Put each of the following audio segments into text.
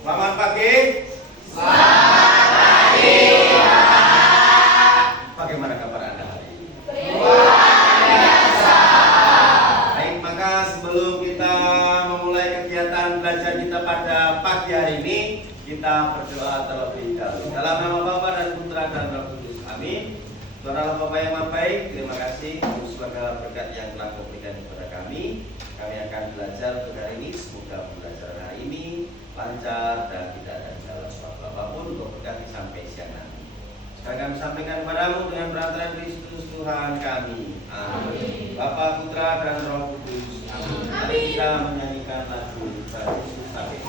Selamat pagi. Selamat pagi, Pak. Bagaimana kabar Anda hari ini? Luar biasa. Baik, maka sebelum kita memulai kegiatan belajar kita pada pagi hari ini, kita berdoa terlebih dahulu. Dalam nama Bapa dan Putra dan Roh Kudus. Amin. Tuhan Allah Bapa yang Maha Baik, terima kasih untuk segala berkat yang telah Kau berikan kepada kami. Kami akan belajar untuk hari ini. Semoga pembelajaran hari ini lancar dan tidak ada kendala suatu apapun. Kau berkati sampai siang nanti. Sekarang kami sampaikan kepadamu dengan perantaraan Kristus Tuhan kami. Amin. Bapa, Putra dan Roh Kudus. Amin. Mari kita menyanyikan lagu Kristus Sampai.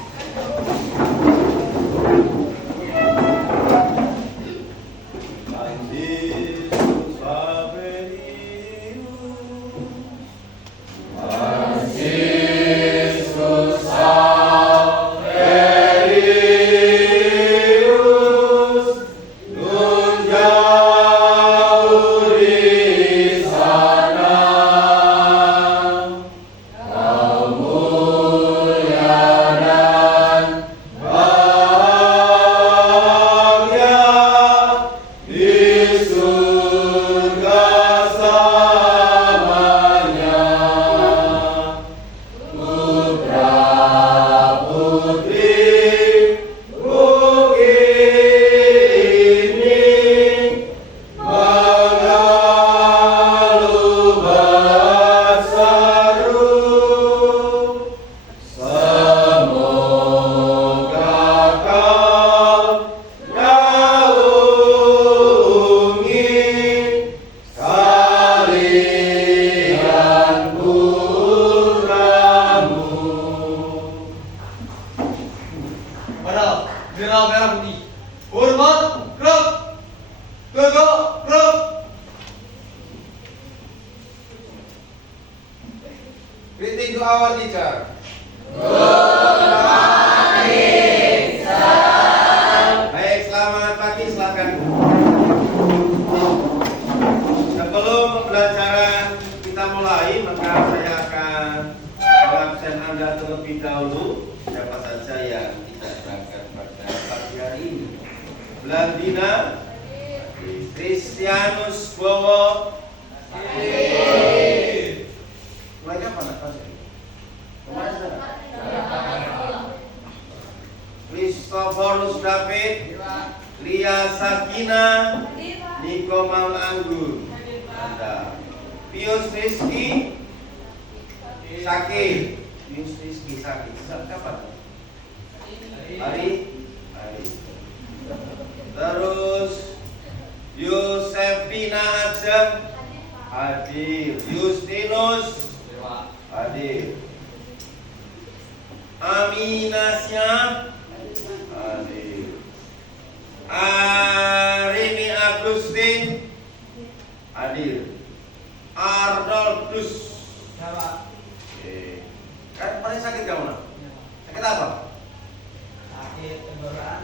Greeting to our teacher. Baik, selamat pagi, silakan. Sebelum pembelajaran kita mulai, maka saya akan mengabsen Anda terlebih dahulu. Siapa saja yang tidak berangkat pada pagi hari ini? Blandina, Kristianus Bowo, mulai kapan nak kelas ini? Kemarin sudah. Kristoforus David, Lia Sakina, Niko Mal Anggur, Anda. Pius Rizky Sakit, Pius Rizky Sakit. Kapan? Hari. Terus Yosefina Ajeng hadir. Justinus hadir. Aminasya hadir. Arini Agustin hadir. Arnoldus. Kan paling sakit kamu nak? Sakit apa? Sakit tenggorokan.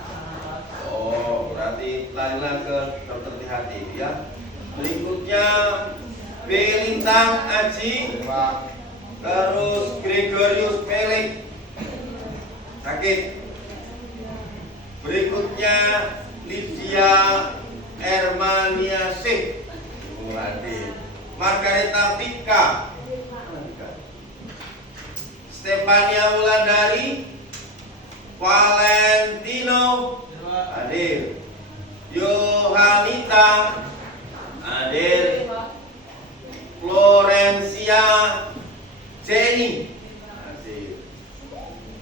Oh, berarti larilah ke dokter THT ya. Berikutnya B. Lintang Aji, terus Gregorius Felix sakit. Berikutnya Lydia Ermaniasih, Margareta Pika, Stefania Wulandari, Valentino hadir. Yohanita hadir. Florencia Jenny hadir.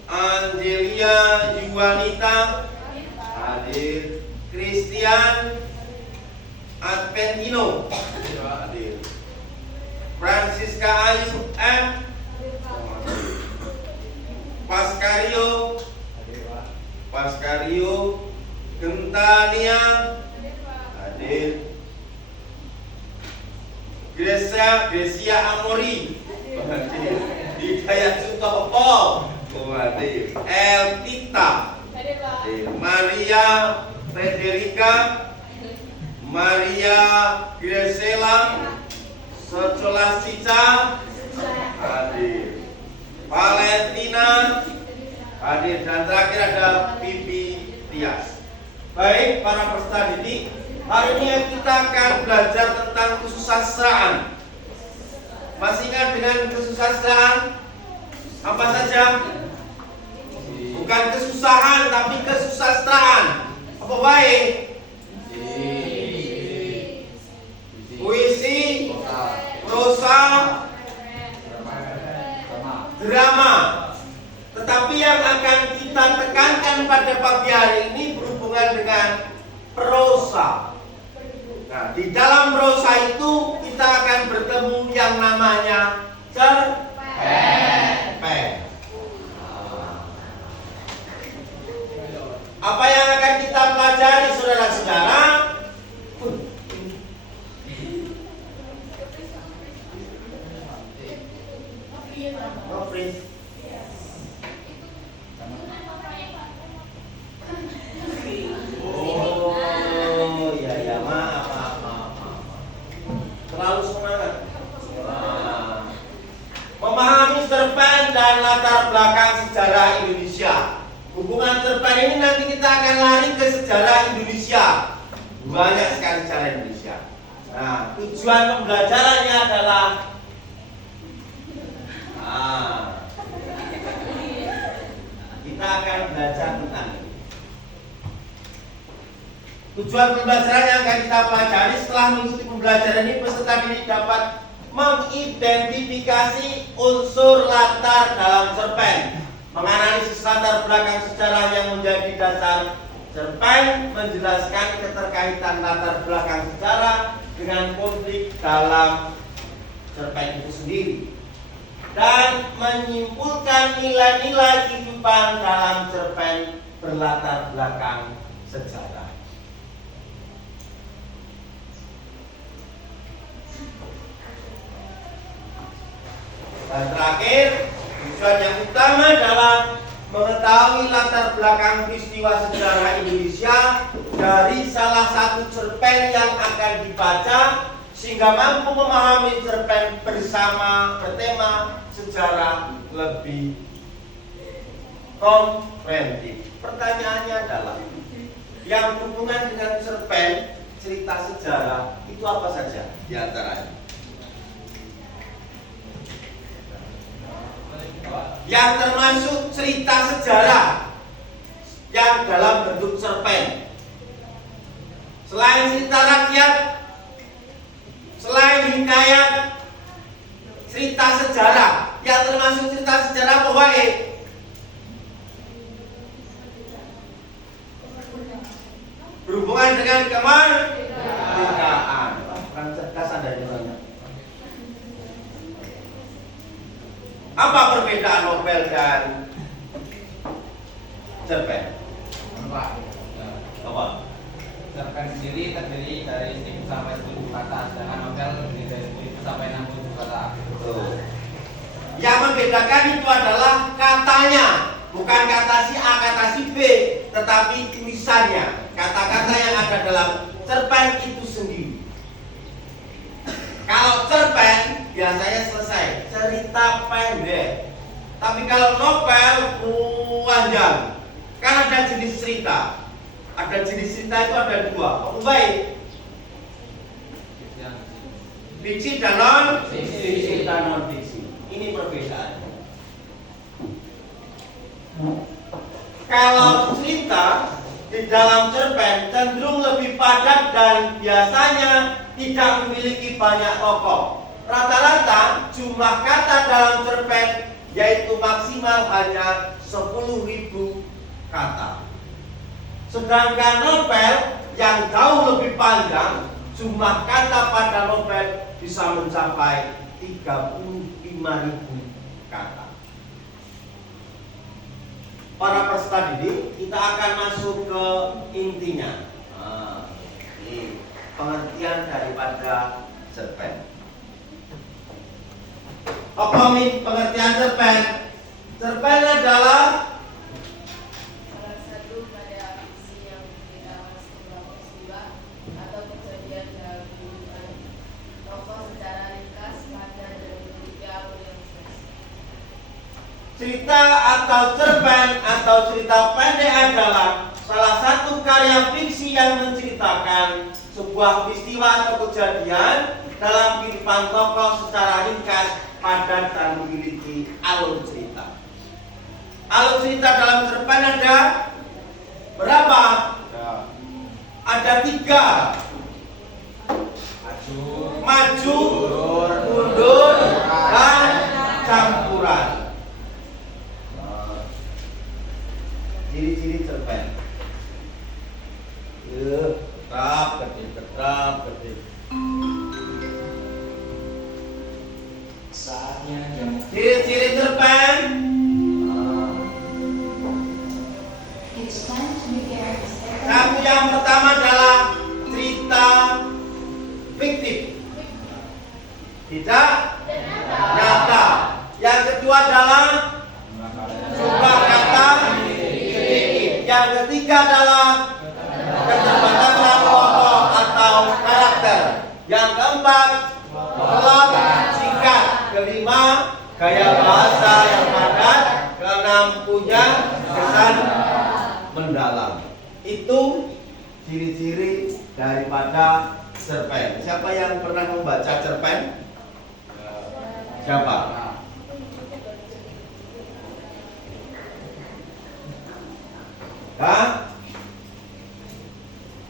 Angelia Yuanita hadir. Christian Adventino hadir. Francisca Ayu M Paskario Gentania hadir. Gresia Amori hadir. Hidayat Sutopo hadir. Eltita hadir. Maria Frederica, Maria Gresela Socolasica hadir. Valentina Hadir. Dan terakhir ada Pipi Tias. Baik, para peserta didik, hari ini kita akan belajar tentang kesusastraan. Masih ingat dengan kesusastraan? Apa saja? Bukan kesusahan, tapi kesusastraan. Apa baik? Puisi, prosa, drama. Tetapi yang akan kita tekankan pada pagi hari ini berhubungan dengan prosa. Nah, di dalam prosa itu kita akan bertemu yang namanya cerpen. Apa yang akan kita pelajari, saudara-saudara? Oh, ya, maaf. Terlalu semangat. Memahami cerpen dan latar belakang sejarah Indonesia. Hubungan cerpen ini nanti kita akan lari ke sejarah Indonesia. Banyak sekali sejarah Indonesia. Nah, tujuan pembelajarannya adalah kita akan belajar tentang ini. Tujuan pembelajaran yang akan kita pelajari setelah mengikuti pembelajaran ini, peserta didik dapat mengidentifikasi unsur latar dalam cerpen, menganalisis latar belakang sejarah yang menjadi dasar cerpen, menjelaskan keterkaitan latar belakang sejarah dengan konflik dalam cerpen itu sendiri, dan menyimpulkan nilai-nilai kehidupan dalam cerpen berlatar belakang sejarah. Dan terakhir, tujuan yang utama adalah mengetahui latar belakang peristiwa sejarah Indonesia dari salah satu cerpen yang akan dibaca, sehingga mampu memahami cerpen bersama bertema sejarah lebih komprehensif. Pertanyaannya adalah, yang berhubungan dengan cerpen, cerita sejarah, itu apa saja di antaranya? Yang termasuk cerita sejarah yang dalam bentuk cerpen. Selain cerita rakyat, selain hikayat, cerita sejarah yang termasuk cerita sejarah apa wae? Berhubungan dengan kemerdekaan. Kan cerdas ada di mana? Apa perbedaan novel dan cerpen? Apa? Cerpen sendiri terdiri dari 1 sampai 7 kata, sedangkan novel terdiri dari 7 sampai 60 kata. Betul. Yang membedakan itu adalah katanya, bukan kata si A, kata si B, tetapi tulisannya. Kata-kata yang ada dalam cerpen itu sendiri. Kalau cerpen biasanya selesai, cerita pendek. Tapi kalau novel panjang. Kan ada jenis cerita. Ada jenis cerita itu ada 2. Apa baik? Fiksi dan non-fiksi dan non-fiksi. Ini perbedaannya. Kalau cerita di dalam cerpen cenderung lebih padat dan biasanya tidak memiliki banyak tokoh. Rata-rata jumlah kata dalam cerpen yaitu maksimal hanya 10.000 kata. Sedangkan novel yang jauh lebih panjang, jumlah kata pada novel bisa mencapai 35.000 kata. Para peserta didik, kita akan masuk ke intinya. Ini pengertian daripada cerpen. Apa pengertian cerpen? Cerpen adalah salah satu pada fiksi yang menceritakan sebuah peristiwa atau kejadian dalam kehidupan tokoh secara ringkas, padat, dan memiliki alur yang jelas. cerita atau cerpen cerita pendek adalah salah satu karya fiksi yang menceritakan sebuah peristiwa atau kejadian dalam kehidupan tokoh secara ringkas, padat, dan memiliki alur cerita. Alur cerita dalam cerpen ada berapa? Ada 3. Maju, mundur, dan campuran. Ciri-ciri cerpen. Tetap, kedip. Ciri-ciri cerpen. Satu, yang pertama adalah cerita fiktif, tidak nyata. Yang kedua adalah jumlah kata sedikit. Yang ketiga adalah keterbatasan tokoh atau karakter. Yang keempat, plot singkat. Kelima, gaya bahasa yang padat. Keenam, punya kesan mendalam. Itu ciri-ciri daripada cerpen. Siapa yang pernah membaca cerpen? Siapa? Hah?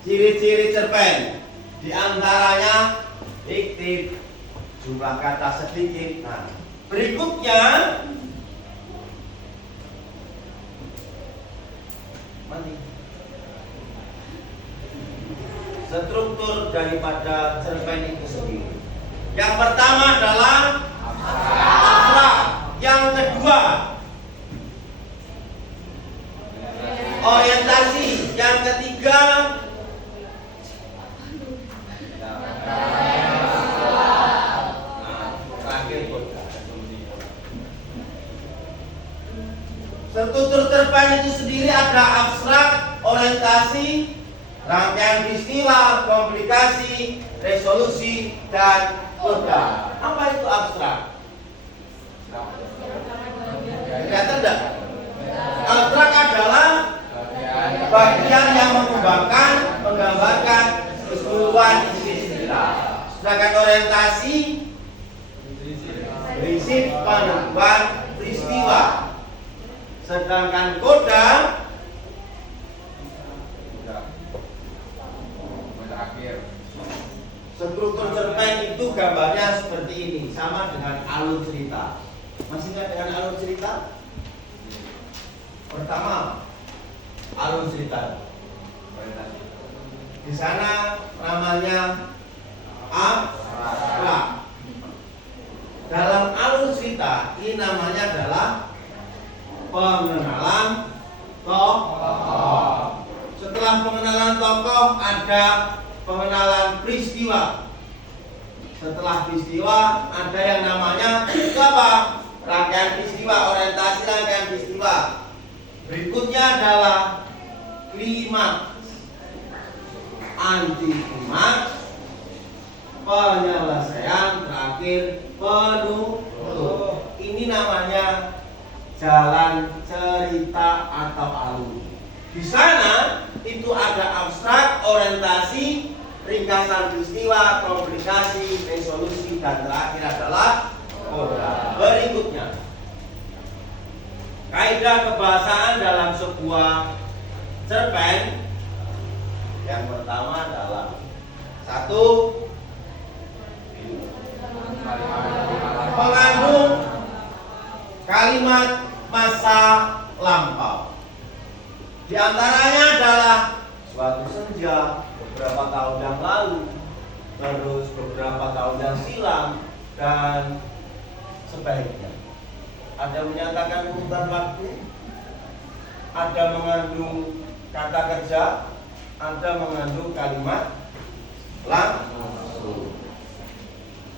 Ciri-ciri cerpen di antaranya fiktif, jumlah kata sedikit. Nah, berikutnya struktur daripada cerpen itu sendiri. Yang pertama adalah abstrak. Yang kedua orientasi. Yang ketiga struktur cerpen itu sendiri ada abstrak, orientasi, rangkaian peristiwa, komplikasi, resolusi, dan koda. Apa itu abstrak? Kelihatan tidak? Abstrak adalah bagian yang menggambarkan keseluruhan isi cerita. Sedangkan orientasi prinsip penentuan peristiwa. Sedangkan koda struktur cerpen itu gambarnya seperti ini, sama dengan alur cerita. Masih ingat dengan alur cerita? Pertama, alur cerita. Di sana namanya abstrak. Dalam alur cerita ini namanya adalah pengenalan tokoh. Setelah pengenalan tokoh ada pengenalan peristiwa. Setelah peristiwa ada yang namanya itu apa? Rangkaian peristiwa, orientasi rangkaian peristiwa. Berikutnya adalah klimaks, antiklimaks, penyelesaian, terakhir penutup. Ini namanya jalan cerita atau alur. Di sana itu ada abstrak, orientasi, ringkasan peristiwa, komplikasi, resolusi, dan terakhir adalah koda. Berikutnya, kaidah kebahasaan dalam sebuah cerpen. Yang pertama adalah satu, mengandung kalimat masa lampau. Di antaranya adalah suatu senja beberapa tahun yang lalu, terus beberapa tahun yang silam, dan sebaiknya. Ada menyatakan urutan waktu, ada mengandung kata kerja, ada mengandung kalimat langsung.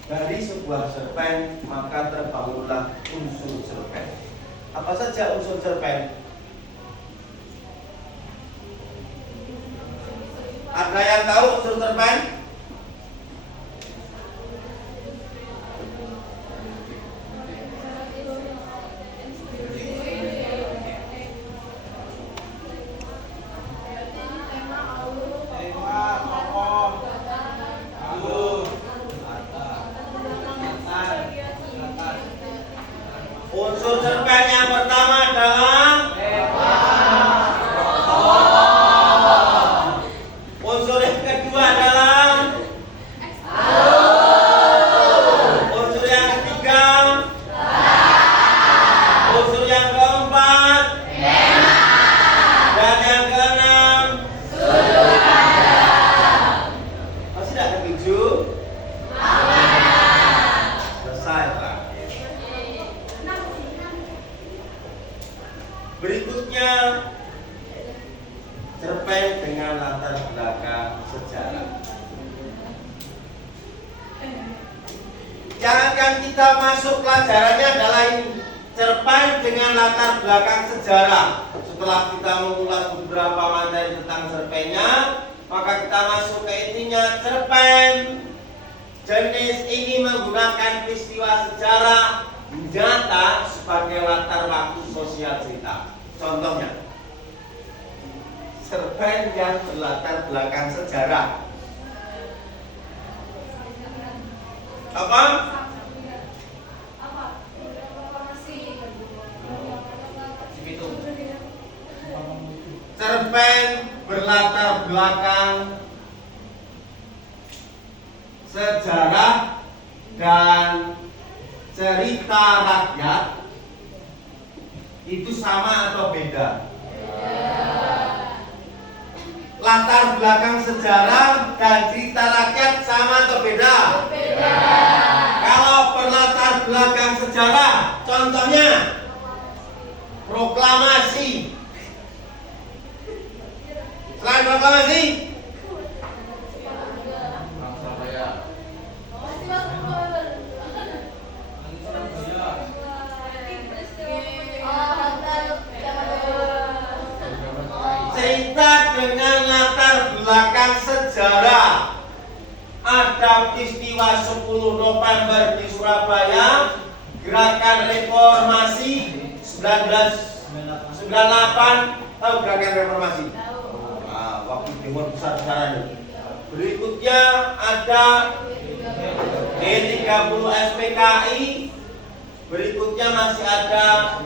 Dari sebuah cerpen maka terbangunlah unsur cerpen. Apa saja unsur cerpen? Ada yang tahu unsur cerpen? Berikutnya cerpen dengan latar belakang sejarah. Jangankan kita masuk pelajarannya adalah ini, cerpen dengan latar belakang sejarah. Setelah kita mengulas beberapa materi tentang cerpennya, maka kita masuk ke intinya. Cerpen jenis ini menggunakan peristiwa sejarah nyata sebagai latar waktu sosial cerita. Contohnya, cerpen yang berlatar belakang sejarah. Apa? Cerpen berlatar belakang sejarah dan cerita rakyat itu sama atau beda? Latar belakang sejarah dan cerita rakyat sama atau beda? Beda. Kalau berlatar belakang sejarah, contohnya proklamasi. Selain proklamasi, cerita dengan latar belakang sejarah. Ada peristiwa 10 November di Surabaya, gerakan reformasi 1998. Tahu gerakan reformasi? Nah, waktu demo besar-besaran. Berikutnya ada G30 SPKI. Berikutnya masih ada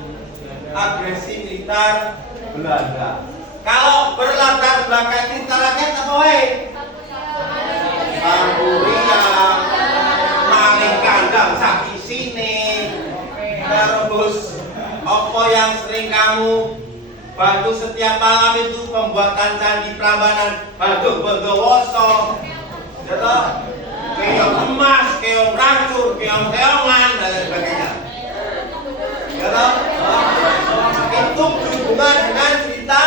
agresi militer Belanda. Kalau berlatar belakang cerita rakyat apa weh? Samburiang, maling kandang sapi sini, terus apa yang sering kamu bantu setiap malam itu pembuatan candi Prambanan Bandung Bondowoso, gitu? Keong emas, keong rancur, keong keongan dan lain sebagainya, gitu? Itu berhubungan dengan cerita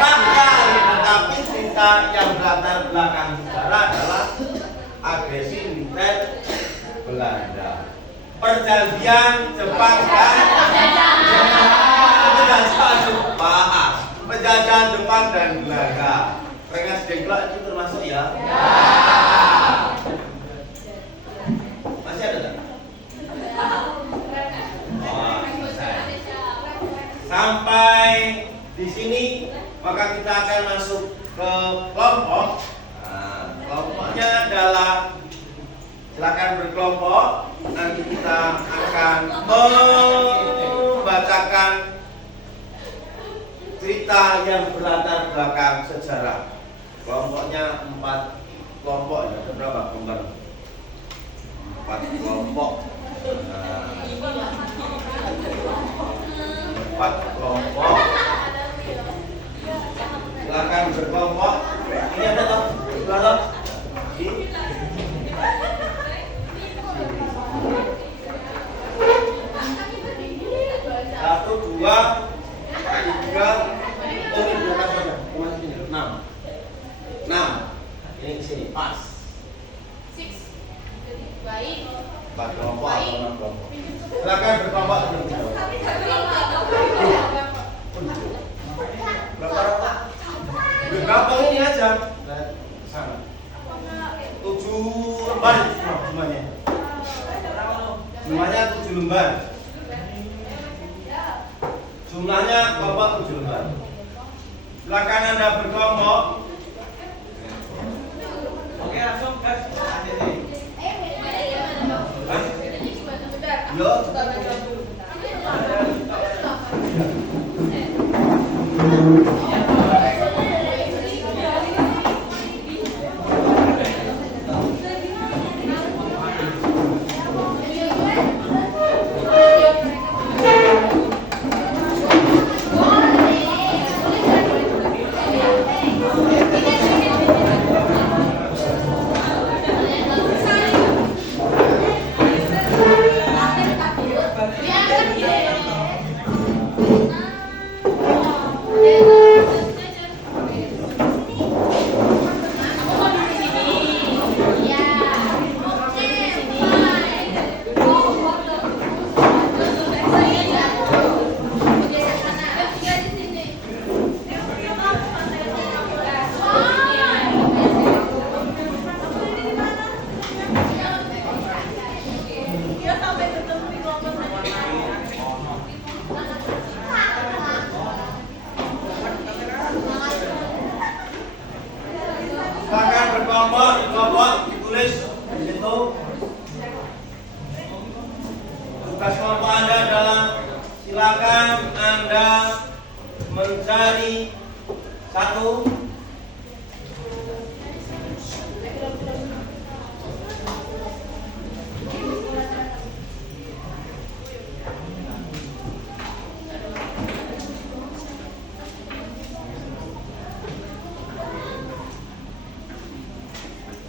rakyat, tetapi cerita yang berlatar belakang sejarah adalah agresi militer Belanda, perjanjian Jepang dan penjajahan Jepang dan Belanda. Rengas dengklok itu termasuk ya? Masih ada tak? Sampai di sini maka kita akan masuk ke kelompok. Nah, kelompoknya adalah silakan berkelompok. Nanti kita akan membacakan cerita yang berlatar belakang sejarah. Kelompoknya 4 kelompok. Ada berapa kelompok? 4 kelompok. Nah, 4 kelompok. Silakan berkelompok. Ini ada toh? Berapa? Satu, dua, tiga, oh ini berapa saja? Enam. Ini di sini pas. 6. Baik. 4 kelompok atau 6 kelompok. Silakan berkelompok terlebih dahulu. Berapa? Berapa ini aja? Sana. 7 lembar jumlahnya. Jumlahnya 7 lembar. Jumlahnya kelompok 7 lembar. Silakan Anda berkelompok. Oke, langsung guys. Yo. mencari satu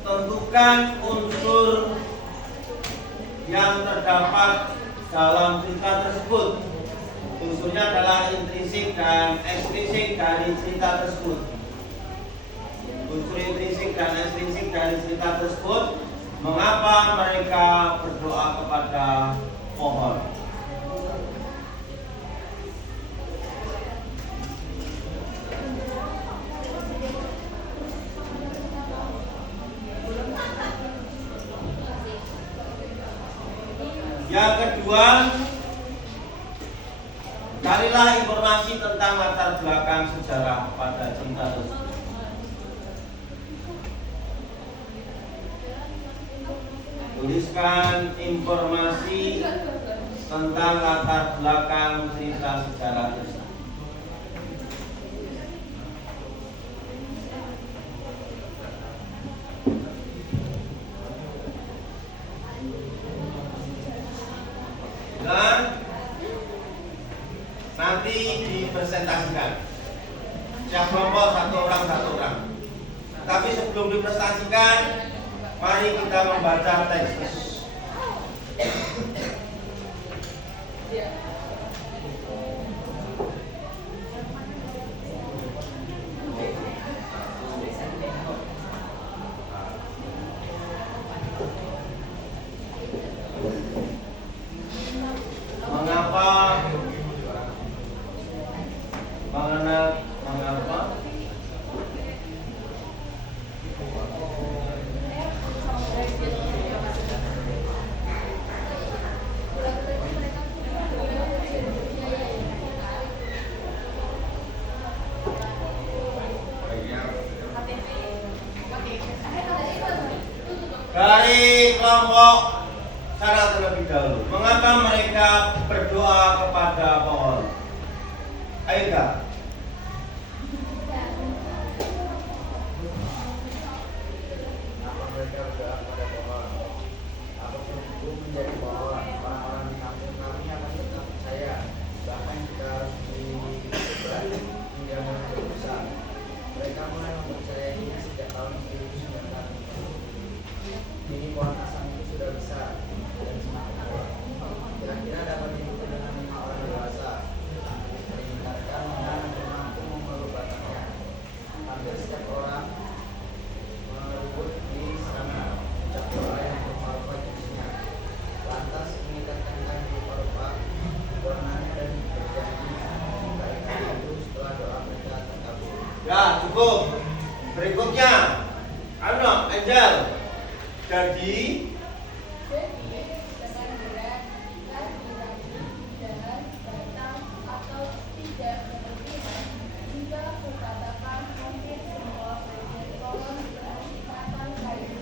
tentukan unsur yang terdapat dalam cerita tersebut. Unsurnya adalah intrinsik dan ekstrinsik dari cerita tersebut. Unsur intrinsik dan ekstrinsik dari cerita tersebut. Mengapa mereka berdoa kepada pohon? Yang kedua, carilah informasi tentang latar belakang sejarah pada cerita tersebut. Tuliskan informasi tentang latar belakang cerita sejarah tersebut. Dan nanti dipresentasikan. Setiap kelompok satu orang. Tapi sebelum dipresentasikan, mari kita membaca teks. Mengapa? Dari kelompok sana terlebih dahulu. Mengapa mereka berdoa kepada pohon? Ayo Kak. Mereka berdoa kepada pohon. Apapun itu menjadi pohon, orang-orang di kampung kami akan tetap percaya. Bahkan jika harus disebar hingga menjadi besar. Mereka mulai mempercayainya sejak tahun 1900. Kini pohon asam itu sudah besar dan semakin kuat. Kira-kira dapat dihitung dengan 5 orang dewasa. Dihindarkan dengan mampu memeluk batangnya. Hampir setiap orang meribut di sana, ucap doa yang berupa jenisnya. Lantas mengikatkan tangan di berupa warnanya dan berjanji kali-kali itu setelah doa mereka terkabul. Ya cukup. Berikutnya, Angel. Jadi dengan berat, rapi-rapi, dan batang atau tidak berlebihan, jika kukatakan hampir semua bagian pohon berasingatan kayu.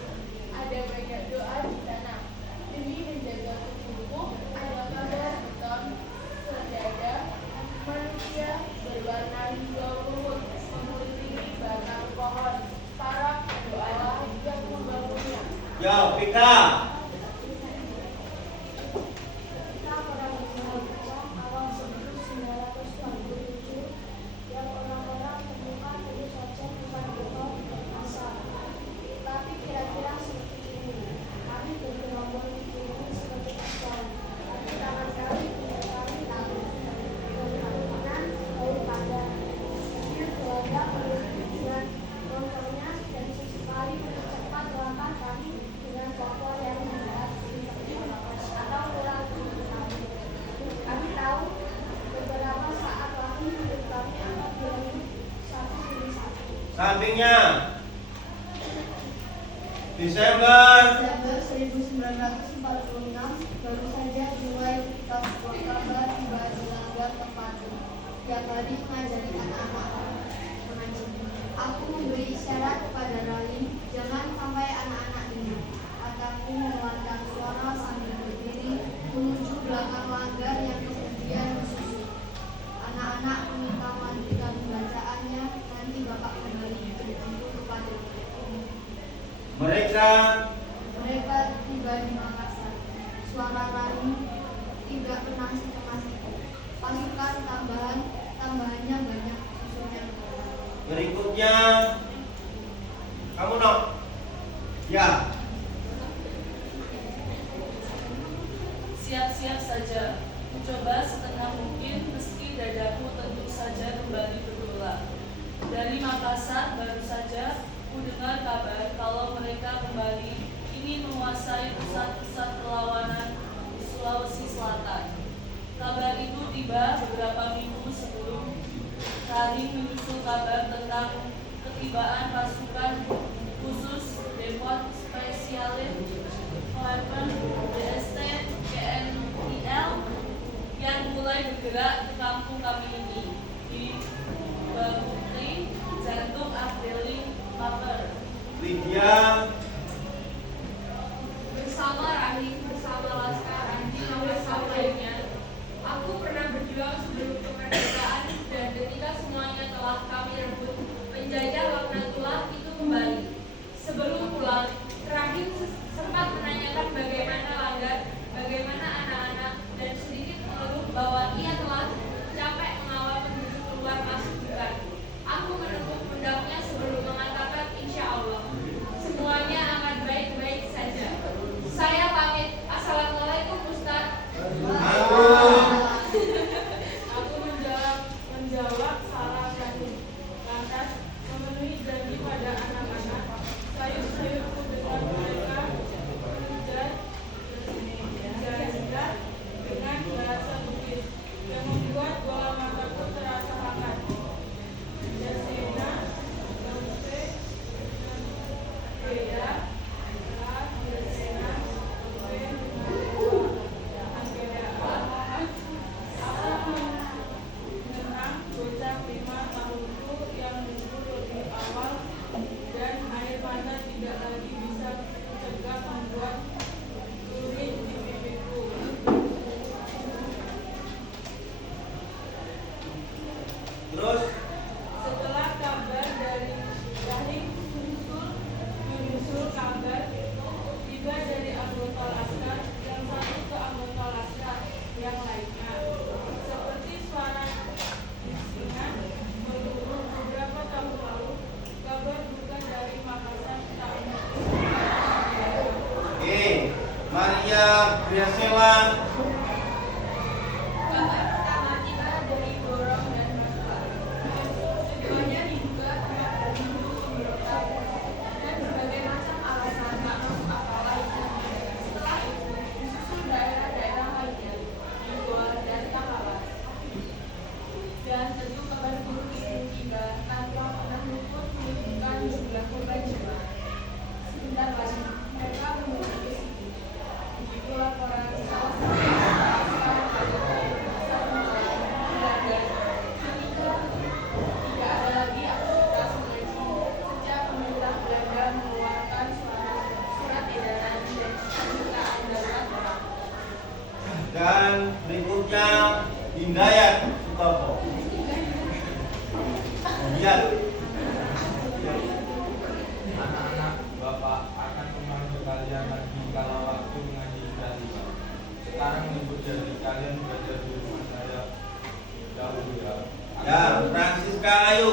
Ada banyak doa di sana. Demi menjaga tubuhku, ada kabar beton, sedada, manusia berwarna hijau rumput mengelilingi batang pohon. Para doa yang membangunnya. ya Pika. Kita pernah membaca awal 1947 yang orang-orang temukan tentu saja bukan beton dan asap. Tapi kira-kira seperti ini. Kami bergerombol di sini seperti asal. Tapi tangan kami tidak kami tahu. Berhubungan bau padat. Ini keluarga penelitian contohnya dan sesekali mempercepat langkah kami dengan kompor yang berat atau kurang kami. Kami tahu beberapa saat lagi hidup kami akan dilalui satu demi satu. Sampingnya Desember Desember 1946 baru saja mulai kita sebuah kabar tiba di langgar tempatku. Tiap hari mengajari anak-anak mengaji. Aku memberi isyarat kepada Ralim, jangan sampai anak-anak ini. Kataku mengeluarkan suara sambil berdiri menuju belakang langgar yang kemudian disusul. Anak-anak meminta mandi Mereka tiba di Makassar. Suara rahim tidak pernah secemas itu. Pasukan tambahannya banyak, susunya berikutnya kamu Nok. Ya. Siap-siap saja, mencoba setengah mungkin meski dadaku tentu saja kembali bergolak. Dari Makassar baru saja ku dengar kabar kalau mereka kembali ingin menguasai pusat-pusat perlawanan di Sulawesi Selatan. Kabar itu tiba beberapa minggu sebelum Rahim menyusul kabar tentang ketibaan pasukan khusus Depot Spesialis 11 DST KNIL yang mulai bergerak ke kampung kami ini di Bapukti, Jantung Afdeli, Paper. Lydia. Bersama Rahim, bersama Laskar Anti bersama lainnya, aku pernah berjuang sebelum kemerdekaan dan ketika semuanya telah kami rebut, penjajah Laknatullah itu kembali. Sebelum pulang, Rahim sempat menanyakan bagaimana Langgar, bagaimana anak-anak, dan sedikit mengeluh bahwa ia telah capek mengawal penduduk keluar masuk hutan. Aku menepuk pundaknya sebelum mengatakan insya Allah semuanya akan baik-baik saja. Saya pamit. Assalamualaikum Ustaz. Aku menjawab salam Rahim. Lantas memenuhi janji pada anak-anak. Sayup-sayupku dengan mereka mengujar jazilah dengan bahasa Bugis yang membuat bola mataku terasa hangat. Jasena, Nompe, Beda, Jasena, Nompe, menentang bocah 5 tahunku yang dulu lebih awal dan air mata tidak lagi bisa mencegah membuat lurik di pipiku. Terus Setelah kabar dari Rahim menyusul kabar tiba dari anggota laskar yang satu ke anggota laskar yang lainnya. Seperti suara bisingan melulu beberapa tahun lalu, kabar duka dari Makassar tak oke, Maria Griasela. Kabar pertama tiba dari Borong dan Makassar. Semuanya diduga tidak berminggu pemberontak dan berbagai macam alasan tak masuk akal lainnya. Setelah itu disusul daerah-daerah lainnya di luar dari Takalar. Dan tentu kabar buruk itu tiba tanpa pernah luput menunjukkan jumlah korban jiwa. Sebentar lagi mereka menuju ke situ. Begitu laporan salah satu tidak ada lagi aktivitas mengaji sejak pemerintah Belanda mengeluarkan surat edaran dan pembukaan darurat perang. Dan berikutnya Hindayat Sutopo. Kemudian Anak-anak, Bapak akan memanggil kalian lagi kalau waktu mengaji sudah tiba. Sekarang libur jadi kalian belajar di rumah saya dahulu ya. ya Francisca Ayu.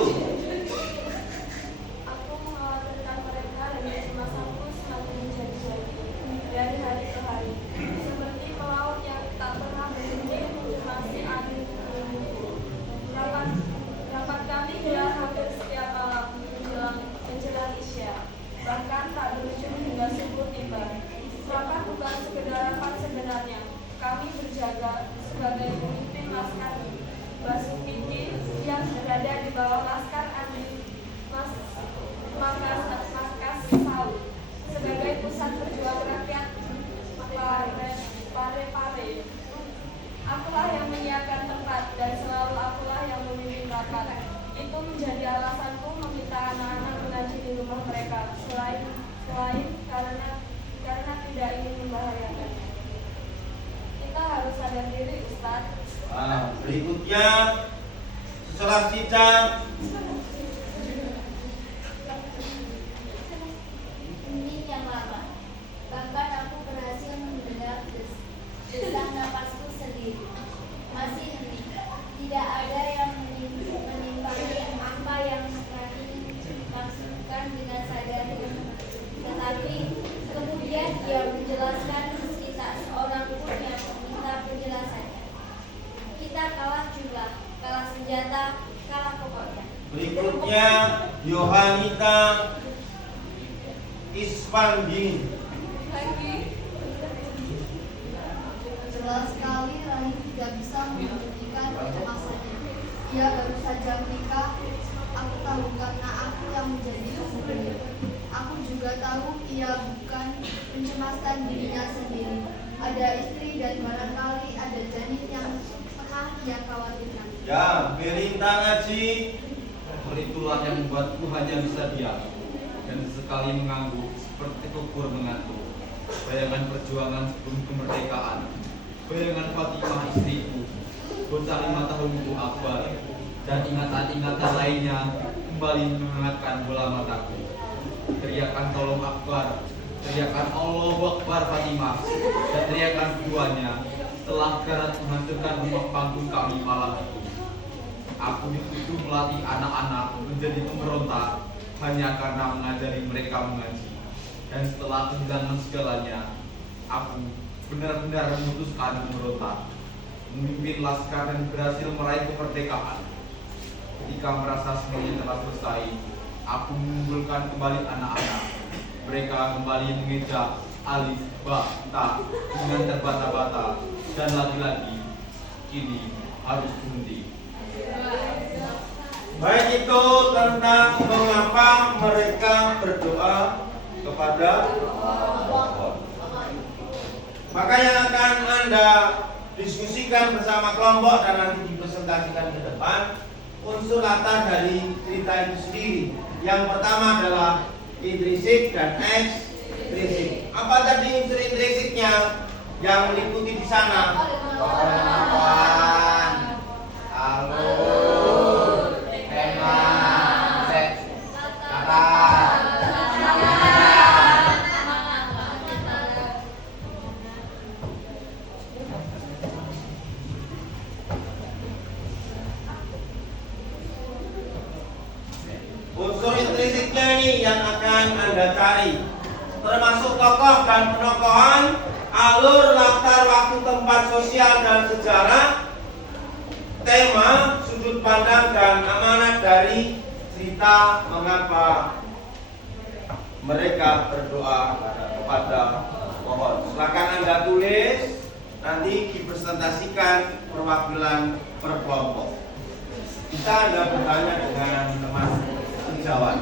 Aku mengkhawatirkan mereka dan kecemasanku semakin menjadi-jadi dari hari ke hari. Seperti pelaut yang tak pernah berhenti mencemasi air terumbu. Rapat kami gelar hampir setiap malam menjelang Isya. Bahkan tak berujung hingga subuh tiba. Rapat bukan sekedar rapat sebenarnya. Kami berjaga sebagai pemimpin laskar Basuki yang berada di bawah laskar Andi Markas Saud sebagai pusat perjuangan rakyat Pare. Akulah yang menyiapkan tempat dan selalu akulah yang memimpin rapat. Itu menjadi alasanku meminta anak-anak mengaji di rumah mereka selain karena tidak ingin membahayakannya. Kita harus sadar diri, Ustaz. Berikutnya setelah Cica. Ini Selanjutnya Yohanita Isfandi. Jelas sekali Rahim tidak bisa menyembunyikan kecemasannya. Ia baru saja menikah. Aku tahu karena aku yang menjadi istrinya. Aku juga tahu ia bukan mencemaskan dirinya sendiri. Ada istri dan barangkali ada janin yang tengah ia khawatirkan. Ya, perintah ngaji. Hal itulah yang membuatku hanya bisa diam dan sesekali mengangguk seperti kubur mengantuk. Bayangan perjuangan sebelum kemerdekaan, bayangan Fatimah istriku, bocah 5 tahunku Akbar, dan ingatan-ingatan lainnya kembali menghangatkan bola mataku. Teriakan tolong Akbar, teriakan Allahu Akbar Fatimah, dan teriakan keduanya setelah Garad menghancurkan rumah panggung kami malam itu. Aku dituduh melatih anak-anak menjadi pemberontak hanya karena mengajari mereka mengaji. Dan setelah kehilangan segalanya, aku benar-benar memutuskan memberontak, memimpin laskar dan berhasil meraih kemerdekaan. Ketika merasa semuanya telah selesai, aku mengumpulkan kembali anak-anak. Mereka kembali mengeja alif, ba, ta dengan terbata-bata, dan lagi-lagi kini harus berhenti. Baik, itu tentang mengapa mereka berdoa kepada pohon. Maka yang akan Anda diskusikan bersama kelompok dan nanti dipresentasikan ke depan unsur latar dari cerita itu sendiri. Yang pertama adalah intrinsik dan ekstrinsik. Apa tadi unsur intrinsiknya yang meliputi di sana? Penerapan, alur, tema, kata. Unsur intrinsiknya ini yang akan Anda cari, termasuk tokoh dan penokohan, alur, latar, waktu, tempat, sosial, dan sejarah, tema, sudut pandang, dan amanat dari cerita mengapa mereka berdoa kepada pohon. Silakan Anda tulis, nanti dipresentasikan perwakilan per kelompok. Bisa Anda bertanya dengan teman sejawat.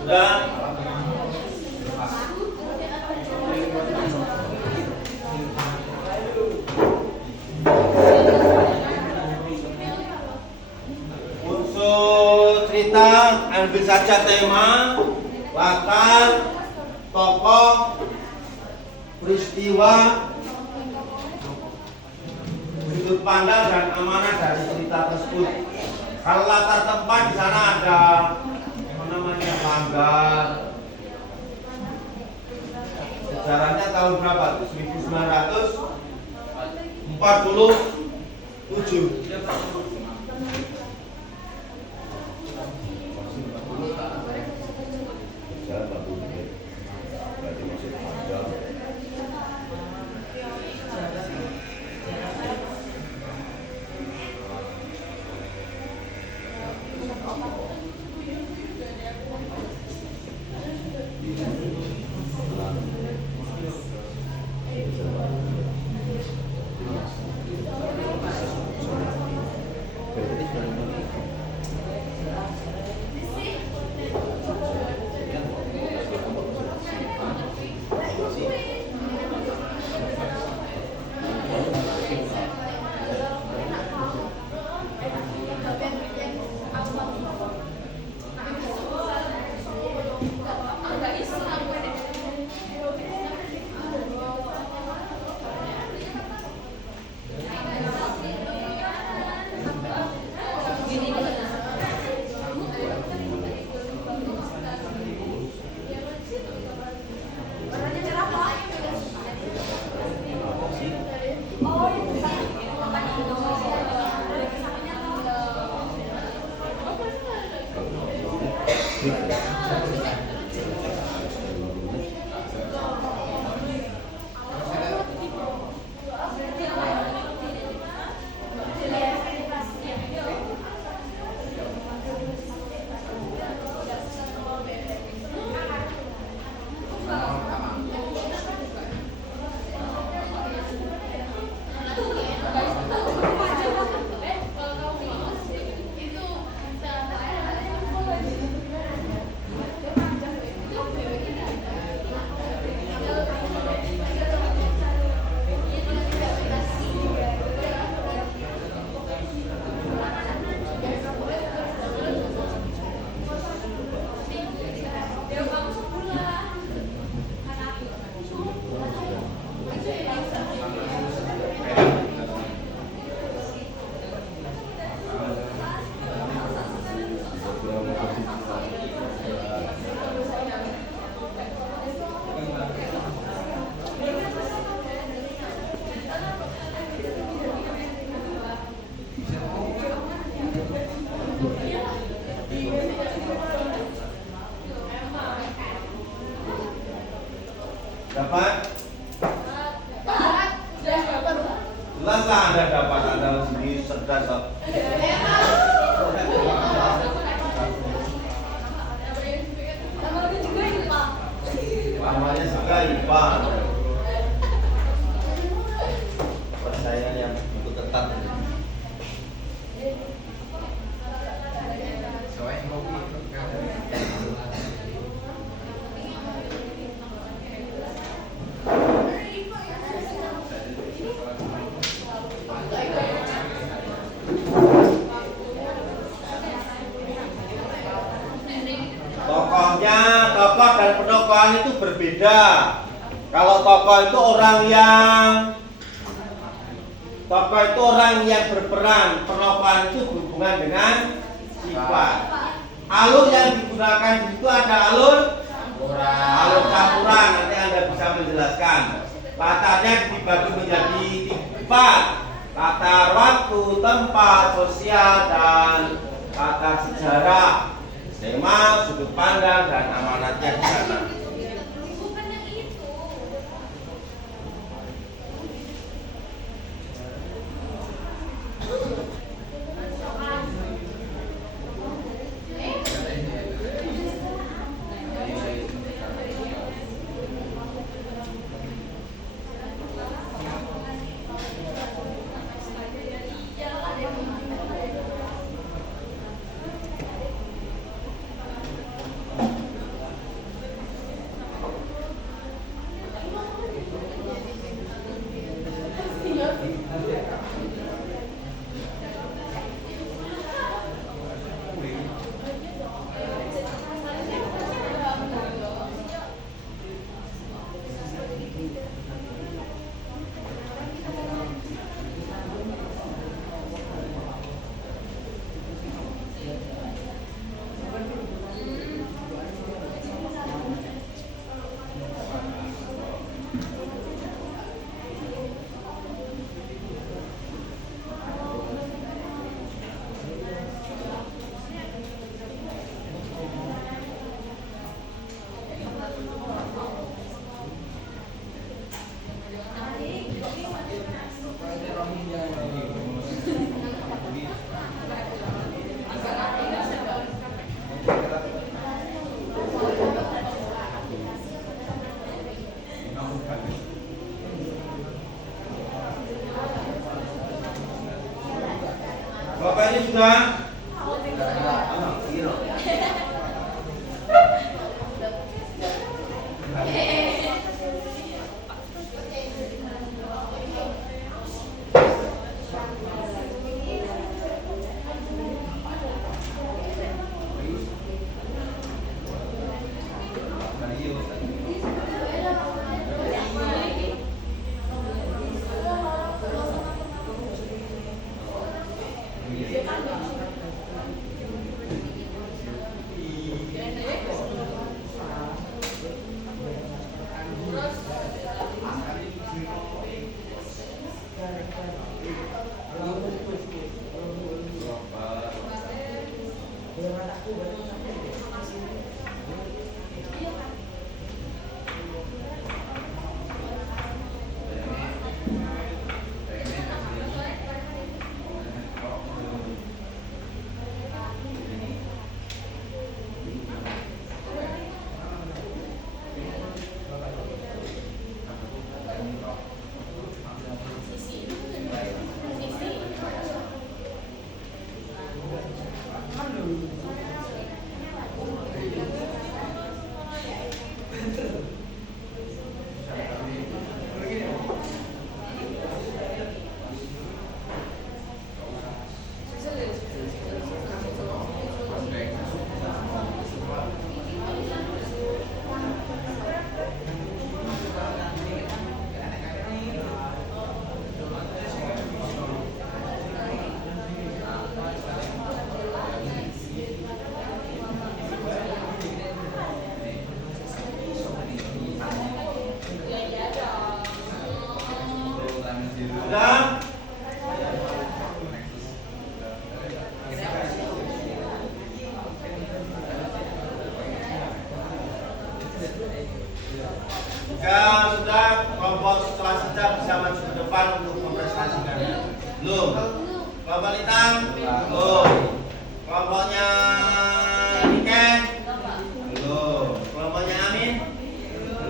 Sudah? Unsur cerita ambil saja tema, latar, tokoh, peristiwa, sudut pandang dan amanah dari cerita tersebut. Kalau latar tempat di sana ada apa namanya Langgar. Sejarahnya tahun berapa? 1947. Dapat? Jelas lah Anda dapat, Anda sendiri cerdas. Namanya juga IPA. Persaingan yang begitu ketat. Tokoh dan penokohan itu berbeda. Kalau tokoh itu orang yang berperan, penokohan itu berhubungan dengan sifat. Alur yang digunakan itu ada alur campuran. Nanti Anda bisa menjelaskan. Latarnya dibagi menjadi 4. Latar waktu, tempat, sosial, dan latar sejarah. Tema, sudut pandang, dan amanatnya di sana. sudah? Sudah? Jika sudah, kelompok setelah kita bisa maju ke depan untuk memprestasikannya. Belum? Kelompok Litang? Belum. Kelompoknya Niken? Belum. Kelompoknya Amin?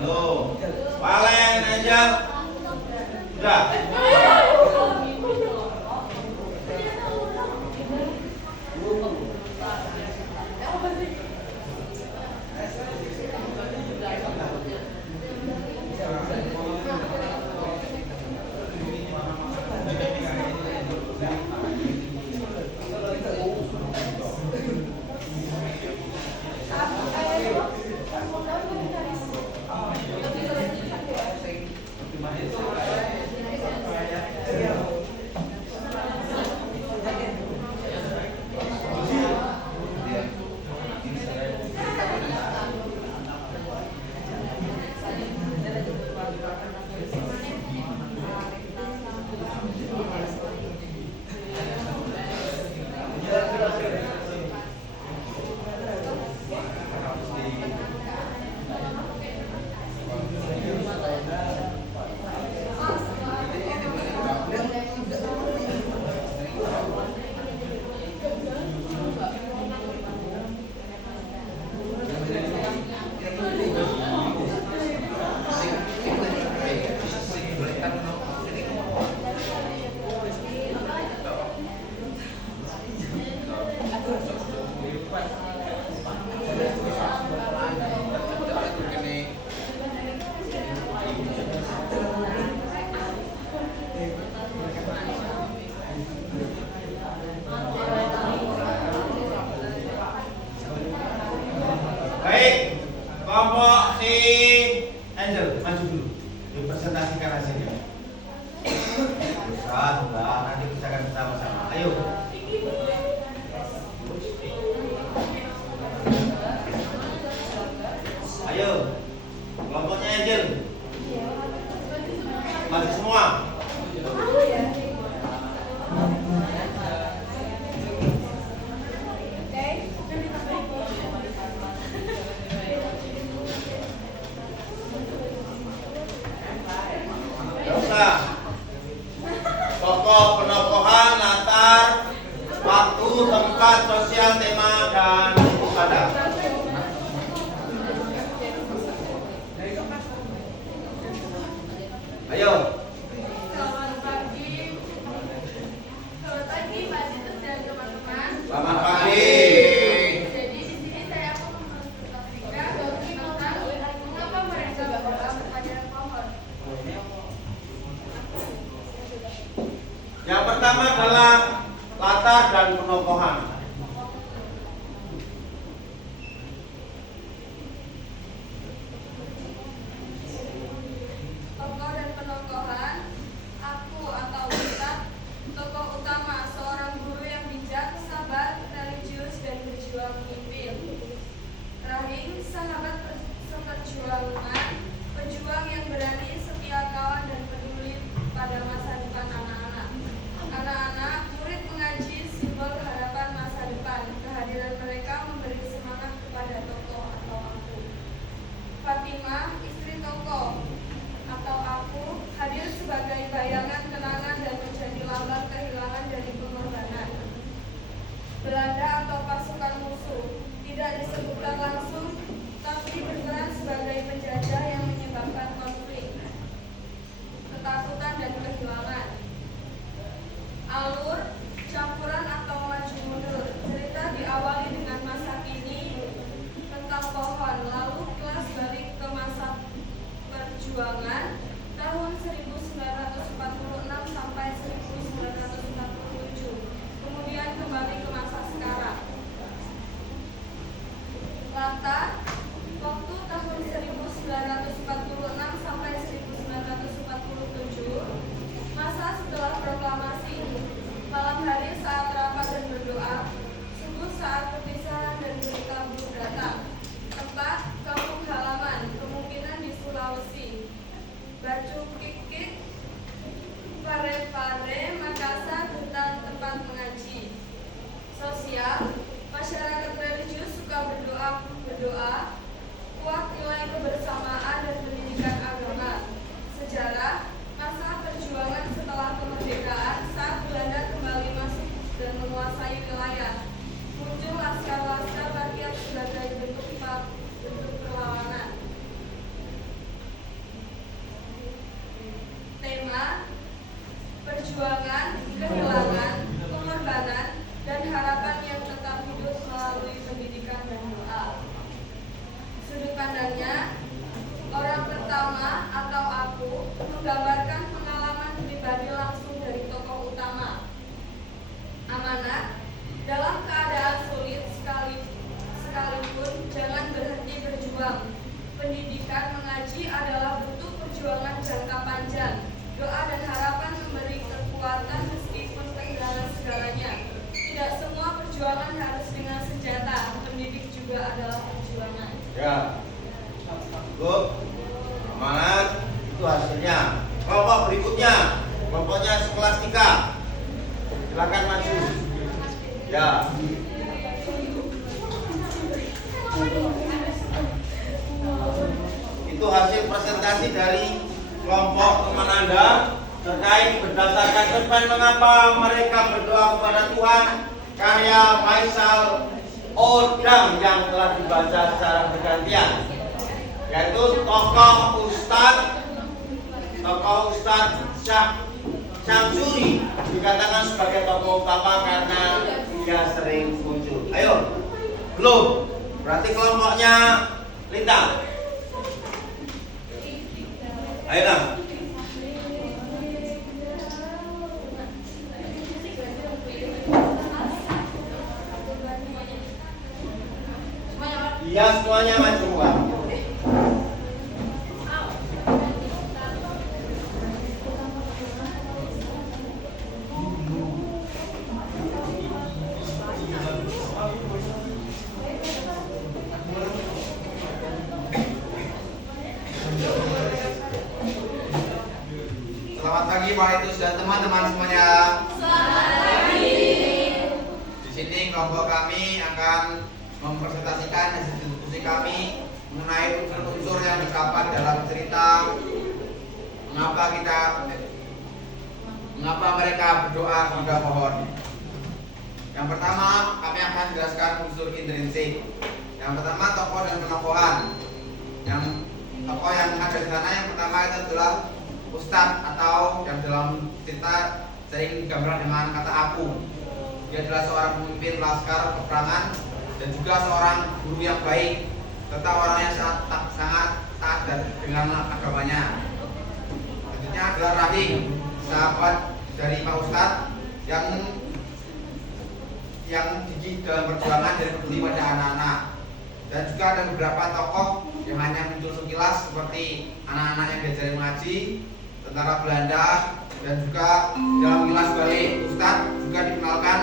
Belum. Valen, Angel? Sudah? Baik, kelompok si Angel maju dulu, presentasikan hasilnya. Sudah, nanti kita akan bersama-sama. Ayo. Ayo, kelompoknya Angel. Maju semua. Pokok penokohan latar Jakarta, waktu tahun 1946 sampai 1947, masa setelah proklamasi, malam hari saat rapat dan berdoa, subuh saat perpisahan dan berkabut datang. Tempat kampung halaman, kemungkinan di Sulawesi. Baju kikik, Parepare, Makassar, hutan tempat mengaji. Sosial, masyarakat religius suka berdoa, kuat nilai kebersamaan dan pendidikan agama. Sejarah, masa perjuangan setelah kemerdekaan saat Belanda kembali masuk dan menguasai wilayah. Muncul laskar-laskar rakyat sebagai bentuk perlawanan. Tema, perjuangan, kehilangan, pengorbanan, dan harapan yang tetap hidup melalui pendidikan dan doa. Sudut pandangnya, orang pertama atau aku menggambarkan pengalaman pribadi langsung dari tokoh utama. Amanat, dalam keadaan sulit sekalipun jangan berhenti berjuang. Pendidikan mengaji adalah bentuk perjuangan jangka panjang. Doa dan harapan memberi kekuatan meskipun kehilangan segalanya. Tidak semua perjuangan harus dengan senjata. Mendidik juga adalah perjuangan. Ya, Bu, amanat itu hasilnya. Kelompok berikutnya, kelompoknya Skolastika. Silakan maju. Ya. Itu hasil presentasi dari kelompok teman Anda terkait berdasarkan cerpen mengapa mereka berdoa kepada Tuhan, karya Faisal Odang yang telah dibaca secara bergantian, yaitu tokoh Ustadz Syamsuri dikatakan sebagai tokoh utama karena dia sering muncul. Ayo, belum? Berarti kelompoknya Lintang. Ayo Nang. Iya, semuanya maju, Pak. Selamat pagi Pak Itus dan teman-teman semuanya. Selamat pagi. Di sini kelompok kami akan mempresentasikan hasil diskusi kami mengenai unsur-unsur yang terdapat dalam cerita mengapa mereka berdoa kepada pohon. Yang pertama, kami akan jelaskan unsur intrinsik. Yang pertama, tokoh dan penokohan. Yang tokoh yang ada di sana yang pertama itu adalah Ustadz, atau yang dalam cerita sering digambarkan dengan kata aku. Dia adalah seorang pemimpin laskar peperangan dan juga seorang guru yang baik serta orang yang sangat taat dan dengan agamanya. Selanjutnya adalah Rahim, sahabat dari Pak Ustadz yang gigih dalam perjuangan dan peduli pada anak-anak. Dan juga ada beberapa tokoh yang hanya muncul sekilas seperti anak-anak yang diajari mengaji, tentara Belanda, dan juga dalam kilas balik Ustadz juga dikenalkan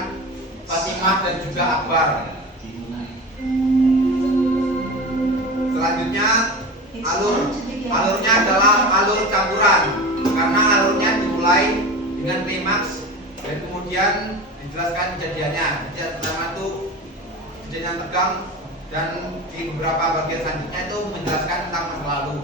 Fatimah dan juga Akbar. Selanjutnya alurnya adalah alur campuran karena alurnya dimulai dengan klimaks dan kemudian dijelaskan kejadiannya. Jadi pertama itu kejadian tegang dan di beberapa bagian selanjutnya itu menjelaskan tentang masa lalu.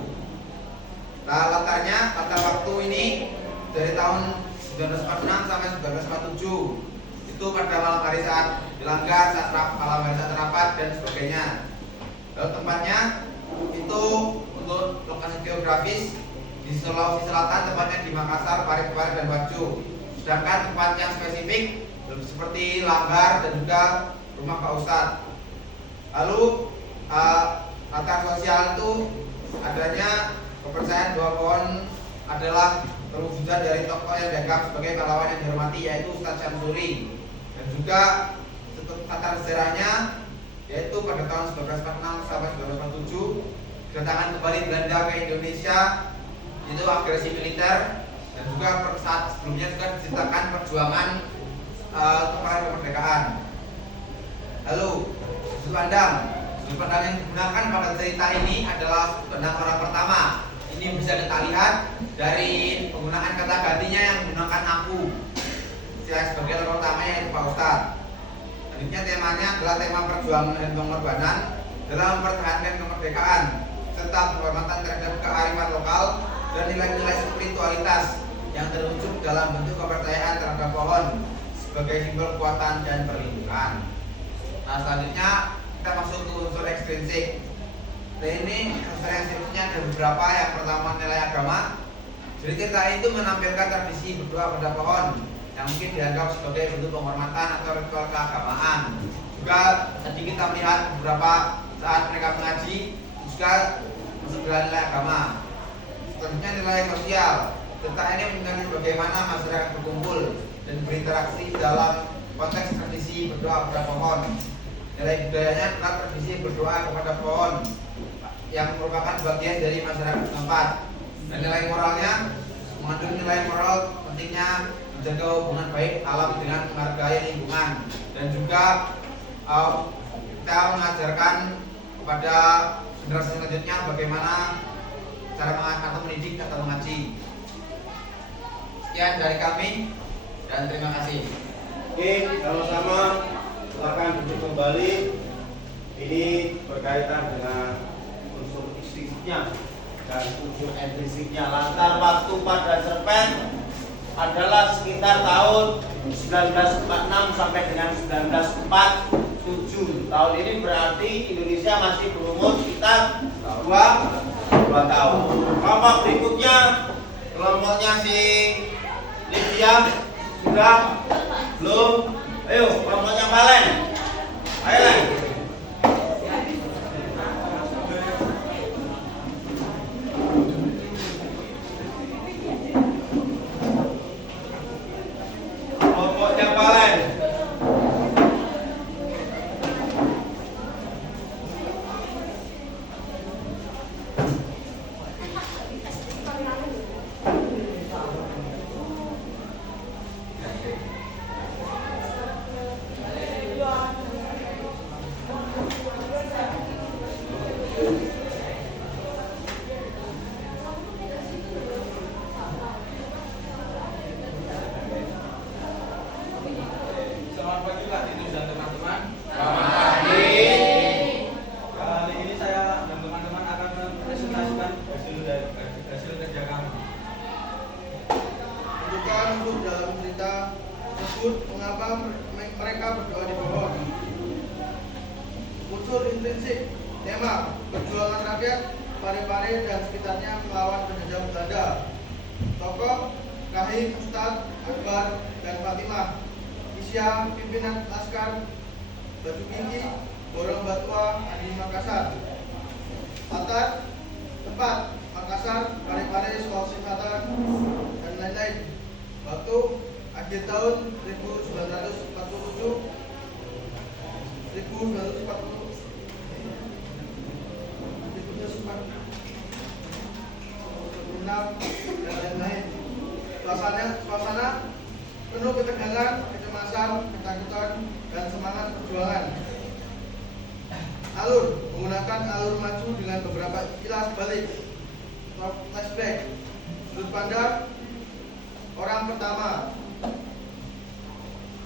Nah, latar waktu ini dari tahun 1946 sampai 1947. Itu pada malam hari saat dilanggar, malam hari saat rapat dan sebagainya. Lalu tempatnya itu untuk lokasi geografis di Sulawesi Selatan, tempatnya di Makassar, Parepare dan Wajo. Sedangkan tempat yang spesifik seperti Langgar dan juga rumah Pak Ustadz. Lalu latar sosial itu adanya kepercayaan bahwa pohon adalah terwujudan dari tokoh yang dianggap sebagai pahlawan yang dihormati, yaitu Ustadz Syamsuri. Dan juga latar sejarahnya yaitu pada tahun 1946 sampai 1947 kedatangan kembali Belanda ke Indonesia, itu agresi militer, dan juga saat sebelumnya juga diceritakan perjuangan meraih kemerdekaan. Lalu sudut pandang yang digunakan pada cerita ini adalah sudut pandang orang pertama. Ini bisa kita lihat dari penggunaan kata gantinya yang menggunakan aku. Saya sebagai orang pertama yaitu Pak Ustadz. Selanjutnya temanya adalah tema perjuangan dan pengorbanan dalam mempertahankan kemerdekaan serta penghormatan terhadap kearifan lokal dan nilai-nilai spiritualitas yang terwujud dalam bentuk kepercayaan terhadap pohon sebagai simbol kekuatan dan perlindungan. Nah, selanjutnya kita masuk ke unsur ekstrinsik. Nah, ini unsur ekstrinsiknya ada beberapa. Yang pertama nilai agama. Jadi cerita itu menampilkan tradisi berdoa pada pohon yang mungkin dianggap sebagai bentuk penghormatan atau ritual keagamaan. Juga tadi kita melihat beberapa saat mereka mengaji juga nilai agama. Selanjutnya nilai sosial. Cerita ini menunjukkan bagaimana masyarakat berkumpul dan berinteraksi dalam konteks tradisi berdoa pada pohon. Nilai budayanya adalah tradisi berdoa kepada pohon yang merupakan bagian dari masyarakat setempat. Dan nilai moralnya mengandung nilai moral pentingnya menjaga hubungan baik alam dengan menghargai lingkungan, dan juga kita mengajarkan kepada generasi selanjutnya bagaimana cara atau mendidik atau mengaji. Sekian dari kami dan terima kasih. Oke, sama-sama silakan duduk kembali. Ini berkaitan dengan unsur ekstrinsiknya dan unsur intrinsiknya. Latar waktu pada cerpen adalah sekitar tahun 1946 sampai dengan 1947. Tahun ini berarti Indonesia masih berumur sekitar 2 tahun. Kelompok berikutnya, kelompoknya si Lydia sudah belum? Ayo, kelompoknya Valen. Ayo Len. Kelompoknya Valen. Selamat pagi Pak Titus dan teman-teman. Selamat pagi. Kali ini saya dan teman-teman akan mempresentasikan hasil kerja kami. Tunjukkan unsur dalam cerita tersebut mengapa mereka berdoa di pohon. Unsur intrinsik, tema perjuangan rakyat Parepare dan sekitarnya melawan penjajah Belanda. Tokoh Kahim, Ustadz, Akbar, dan Fatimah. Isya, pimpinan laskar, Batu Tinggi, Borong Batua, Adi Makassar. Latar, tempat, Makassar, Parepare, Sulawesi Selatan, dan lain-lain. Waktu, akhir tahun 1947, 1946, dan lain-lain. Suasana penuh ketegangan, kecemasan, ketakutan, dan semangat perjuangan. Alur menggunakan alur maju dengan beberapa kilas balik. Flashback. Sudut pandang orang pertama.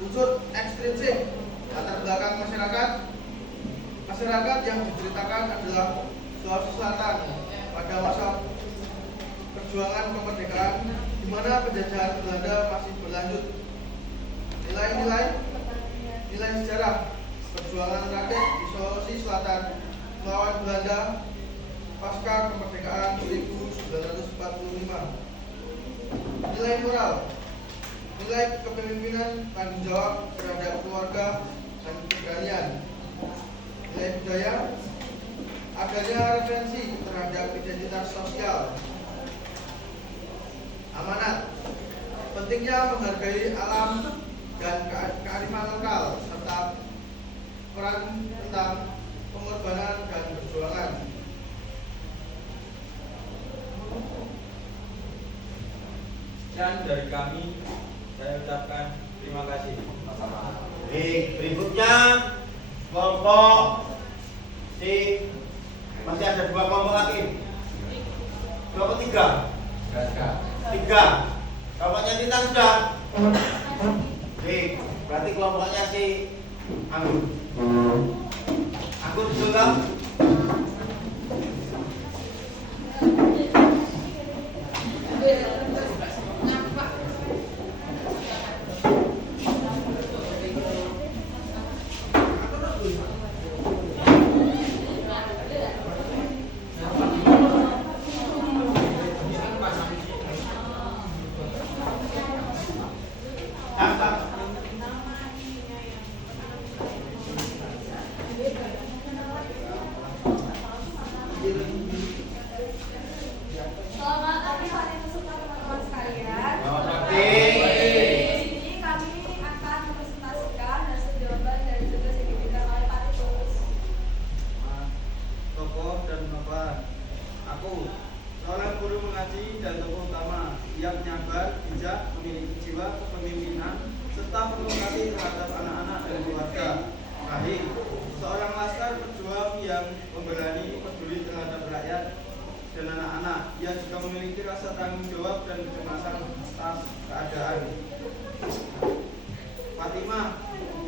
Unsur ekstrinsik, latar belakang masyarakat. Masyarakat yang diceritakan adalah Sulawesi Selatan pada masa perjuangan kemerdekaan, di mana penjajahan Belanda masih berlanjut. Nilai sejarah perjuangan rakyat di Sulawesi Selatan melawan Belanda pasca kemerdekaan 1945. Nilai moral, nilai kepemimpinan, tanggung jawab terhadap keluarga dan keberanian. Nilai budaya, adanya referensi terhadap identitas sosial. Amanat, pentingnya menghargai alam dan kearifan lokal serta peran tentang pengorbanan dan perjuangan. Sekian dari kami, saya ucapkan terima kasih. Baik, berikutnya kelompok C. Masih ada 2 kelompok lagi. Kelompok 3. 3. Kelompoknya Tita sudah. Baik, berarti kelompoknya si Anggun. Anggun juga. Selamat pagi hari peserta teman-teman sekalian. Selamat Di pagi. sini kami akan mempresentasikan hasil jawaban dari tugas yang diberikan oleh Pak Titus. Tokoh dan novel. Aku seorang guru mengaji dan tokoh utama yang nyabar, bijak, memiliki jiwa kepemimpinan serta penuh kasih terhadap anak-anak dan keluarga. Rahim, seorang laskar pejuang yang pemberani, peduli terhadap rakyat dan anak-anak. Ia juga memiliki rasa tanggung jawab dan kecemasan atas keadaan. Fatimah,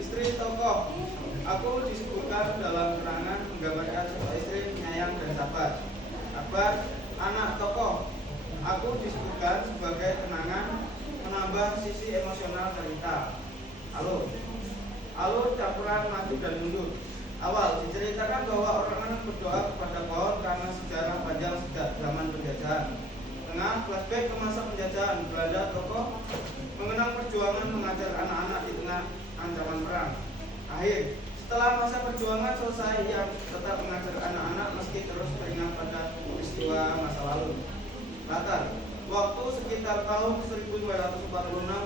istri tokoh. Aku disebutkan dalam keterangan menggambarkan sosok istri penyayang dan sabar. Akbar, anak tokoh. Aku disebutkan sebagai kenangan menambah sisi emosional cerita. Alur campuran maju dan mundur. Awal diceritakan bahwa orang-orang berdoa kepada pohon karena sejarah panjang sejak zaman penjajahan. Tengah flashback ke masa penjajahan Belanda, tokoh mengenang perjuangan mengajar anak-anak di tengah ancaman perang. Akhir, setelah masa perjuangan selesai, yang tetap mengajar anak-anak meski terus teringat pada peristiwa masa lalu. Latar, waktu sekitar tahun 1946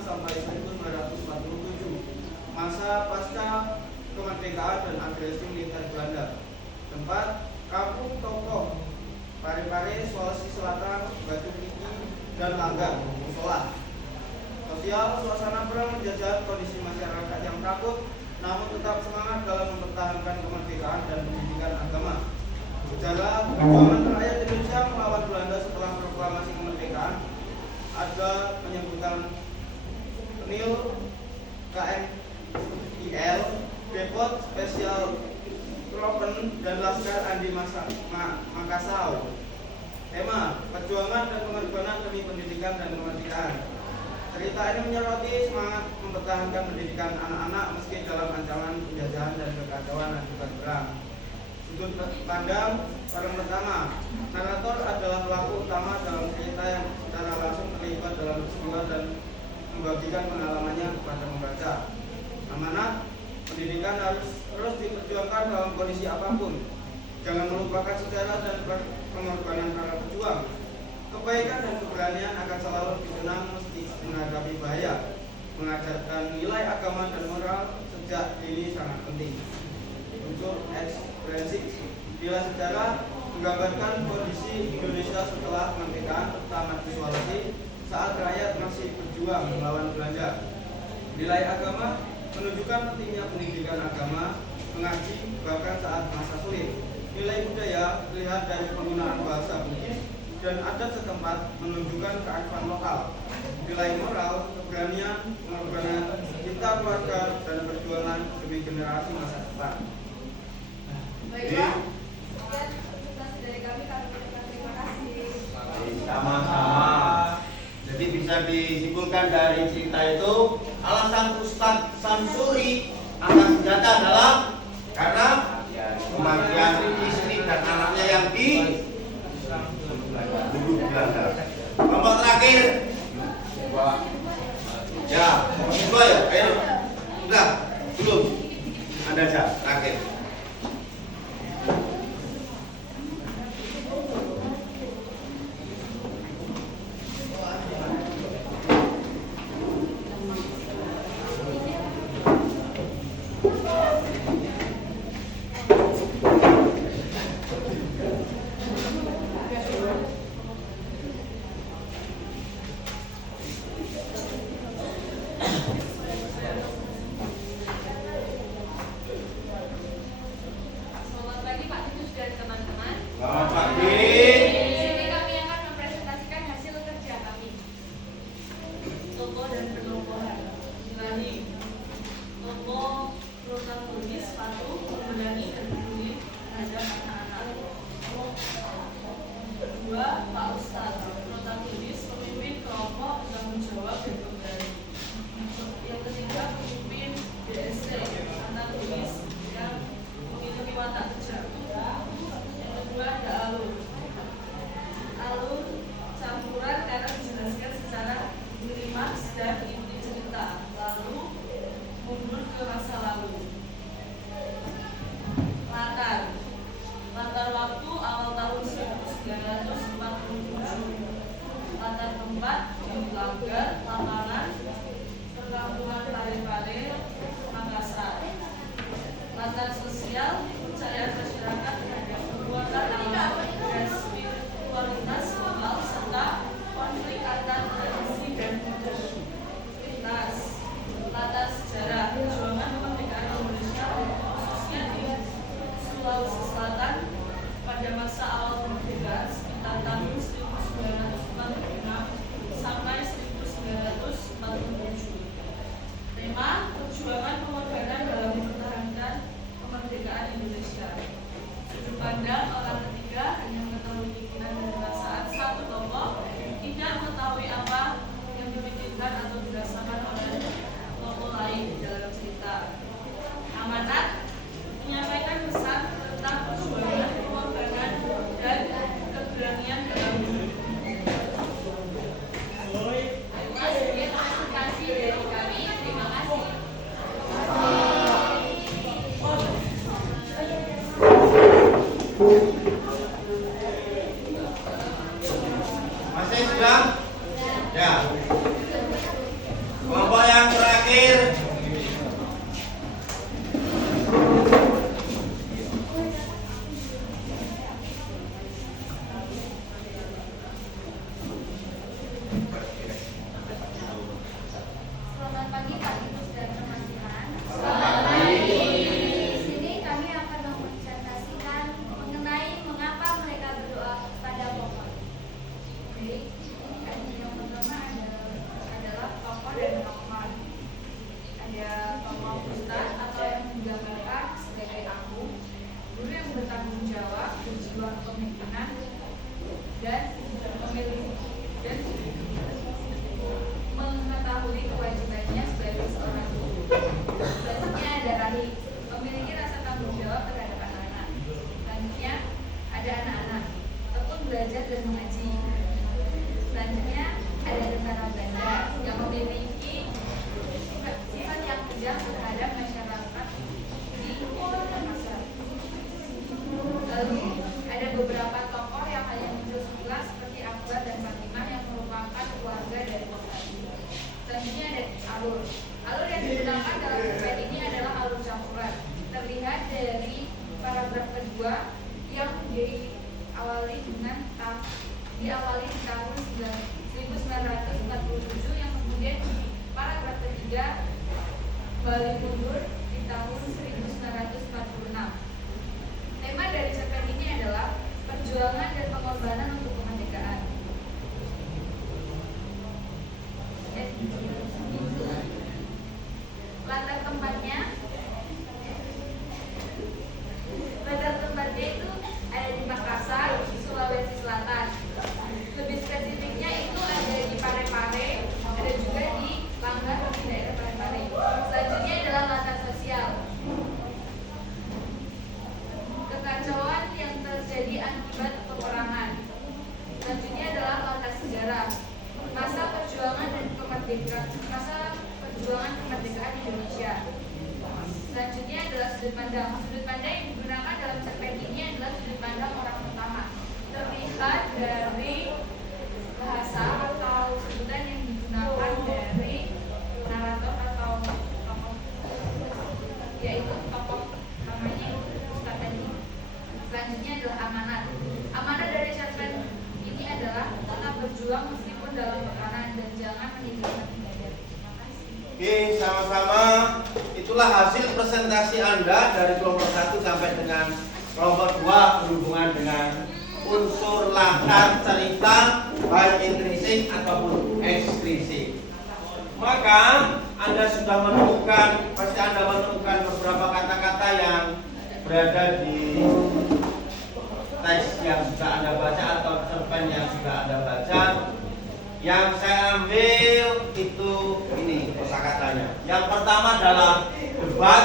sampai 1947, masa pasca kemerdekaan dan agresi militer Belanda. Tempat, kampung tokoh, Parepare, Sulawesi Selatan, Batu Kiki, dan Langgar, Musola. Sosial, suasana perang menjajah kondisi masyarakat yang takut, namun tetap semangat dalam mempertahankan kemerdekaan dan pendidikan agama. Sejarah perjuangan rakyat Indonesia melawan Belanda setelah proklamasi kemerdekaan. Ada penyambutan NIL, KMIL, Depot Spesial Tropen, dan Laskar Andi Makassau. Tema, perjuangan dan pengorbanan demi pendidikan dan kemerdekaan. Cerita ini menyoroti semangat mempertahankan pendidikan anak-anak meski dalam ancaman penjajahan dan kekacauan akibat perang. Sudut pandang orang pertama, narator adalah pelaku utama dalam cerita yang secara langsung terlibat dalam peristiwa dan membagikan pengalamannya kepada membaca. Amanat, pendidikan harus terus diperjuangkan dalam kondisi apapun. Jangan melupakan sejarah dan pengorbanan para pejuang. Kebaikan dan keberanian akan selalu dikenang meski menghadapi bahaya. Mengajarkan nilai agama dan moral sejak dini sangat penting. Unsur ekspresif, bila sejarah menggambarkan kondisi Indonesia setelah kemerdekaan, terutama di Sulawesi saat rakyat masih berjuang melawan Belanda. Nilai agama menunjukkan pentingnya pendidikan agama, mengaji bahkan saat masa sulit. Nilai budaya terlihat dari penggunaan bahasa Bugis dan adat setempat menunjukkan kearifan lokal. Nilai moral, keberanian, pengorbanan, cinta keluarga, dan perjuangan demi generasi masa depan. Baiklah, sekian presentasi dari kami ucapkan terima kasih. Sama-sama. Jadi bisa disimpulkan dari cerita itu, alasan Ustadz Samsuri angkat senjata adalah karena kematian istri dan anaknya yang di duduk Belanda. Kelompok terakhir, ya, kedua ya, ayo, enggak, belum, Anda aja terakhir. Selamat pagi. Di sini kami akan mempresentasikan hasil kerja kami. Tokoh dan penokohan Ilahi. Tokoh protagonis patuh, membenahi dan peduli terhadap anak-anak. Kedua, Pak Ustadz, protagonis pemimpin kelompok, bertanggung jawab dan pemberani. Yang ketiga, pemimpin BST, antagonis yang memiliki watak kejam. Yang kedua ada alur. Alur campuran karena dijelaskan secara klimaks dan inti cerita, lalu mundur ke masa lalu. Latar waktu awal tahun 1947. Latar tempat di Langgar, Lapangan, Perkampungan Pare-Pare, Makassar. Latar sosial, kepercayaan masyarakat terhadap kekuatan alam dan spiritualitas lokal serta konflik antar tradisi dan modernitas. Latar sejarah, perjuangan kemerdekaan Indonesia khususnya di Sulawesi Selatan pada masa awal kemerdekaan sekitar tahun 1946 sampai 1947. Tema, perjuangan pengorbanan dalam mempertahankan kemerdekaan Indonesia. Sudut pandang orang ketiga hanya mengetahui pikiran dan perasaan satu tokoh, tidak mengetahui apa yang dipikirkan atau dirasakan oleh tokoh lain di dalam cerita. Amanat, menyampaikan pesan tentang perjuangan, pengorbanan, dan keberanian dalam hidup. Sekian presentasi dari kami. Terima kasih. Masih sudah? Ya. Kelompok yang terakhir. Selamat pagi Pak Ibu dan teman-teman. Selamat pagi. Di sini kami akan mempresentasikan mengenai mengapa mereka berdoa pada pohon. Baik, yang pertama adalah tokoh dan tokoh. Ada tokoh ustadz atau yang digambarkan sebagai aku, guru yang bertanggung jawab, berjiwa kepemimpinan dan memiliki dan mengetahui kewajibannya sebagai seorang guru. Selanjutnya ada Rahim, memiliki rasa tanggung jawab terhadap anak-anak. Selanjutnya ada anak-anak, tekun belajar dan mengaji. Selanjutnya ada tentara Belanda yang memiliki sifat yang kejam terhadap masyarakat di Makassar. Lalu ada beberapa tokoh yang hanya muncul sekilas seperti Akbar dan Fatimah yang merupakan keluarga dari Bosari. Selanjutnya ada alur. Alur yang digunakan dalam cerpen ini adalah alur campuran. Terlihat dari paragraf kedua yang diawali di tahun 1947 yang kemudian di paragraf ketiga balik mundur di tahun 1946. Tema dari cerpen ini adalah perjuangan dan pengorbanan untuk kemerdekaan. Latar tempatnya itu ada di Makassar, Sulawesi Selatan. Lebih spesifiknya itu ada di Pare-Pare, ada juga di Langgar di daerah Pare-Pare. Selanjutnya adalah latar sosial. Kekacauan yang terjadi akibat peperangan. Selanjutnya adalah latar sejarah. Masa perjuangan kemerdekaan Indonesia. Selanjutnya adalah sudut pandang. Sudut pandang yang digunakan dalam cerpen ini adalah sudut pandang orang pertama. Terlihat dari bahasa atau sebutan yang digunakan dari narator atau tokoh, yaitu tokoh namanya Ustadz tadi. Selanjutnya adalah amanat. Amanat dari cerpen ini adalah tetap berjuang meskipun dalam tekanan dan jangan meninggalkan ibadah. Terima kasih. Oke, sama-sama. Itulah hasil presentasi Anda dari kelompok 1 sampai dengan kelompok 2 berhubungan dengan unsur latar cerita baik intrinsik ataupun ekstrinsik. Maka Anda sudah menemukan, pasti Anda menemukan beberapa kata-kata yang berada di teks yang sudah Anda baca atau cerpen yang sudah Anda baca. Yang saya ambil itu ini kosakatanya. Yang pertama adalah debat.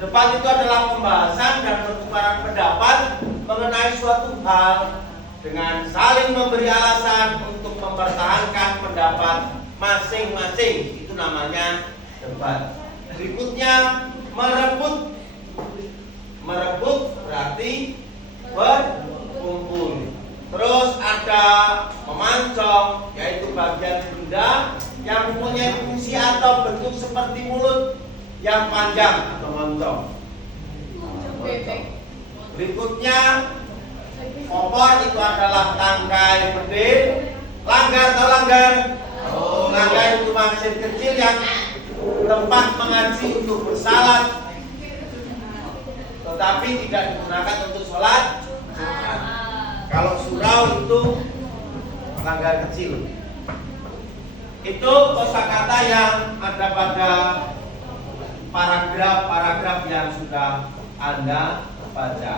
Debat itu adalah pembahasan dan pertukaran pendapat mengenai suatu hal dengan saling memberi alasan untuk mempertahankan pendapat masing-masing. Itu namanya debat. Berikutnya merebut. Merebut berarti berkumpul. Terus ada memancong, yaitu bagian benda yang mempunyai fungsi atau bentuk seperti mulut yang panjang atau moncong. Berikutnya opor itu adalah tangkai bedil. Langgar atau langgar? Langgar itu mesin kecil yang tempat mengaji untuk bersalat, tetapi tidak digunakan untuk sholat Jumat. Kalau surau itu langgar kecil. Itu kosakata yang ada pada paragraf-paragraf yang sudah Anda baca.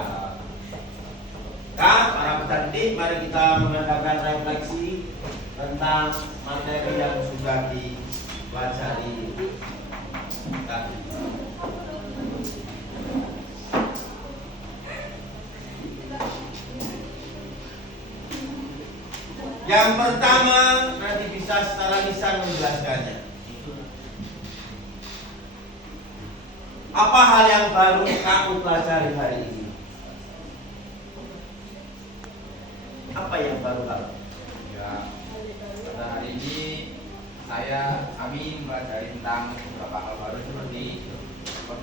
Nah, para peserta, mari kita mengadakan refleksi tentang materi yang sudah dibaca di tadi. Yang pertama, nanti bisa secara lisan menjelaskannya. Apa hal yang baru kamu pelajari hari ini? Apa yang baru kamu? Ya, pada hari ini kami mempelajari tentang beberapa hal baru seperti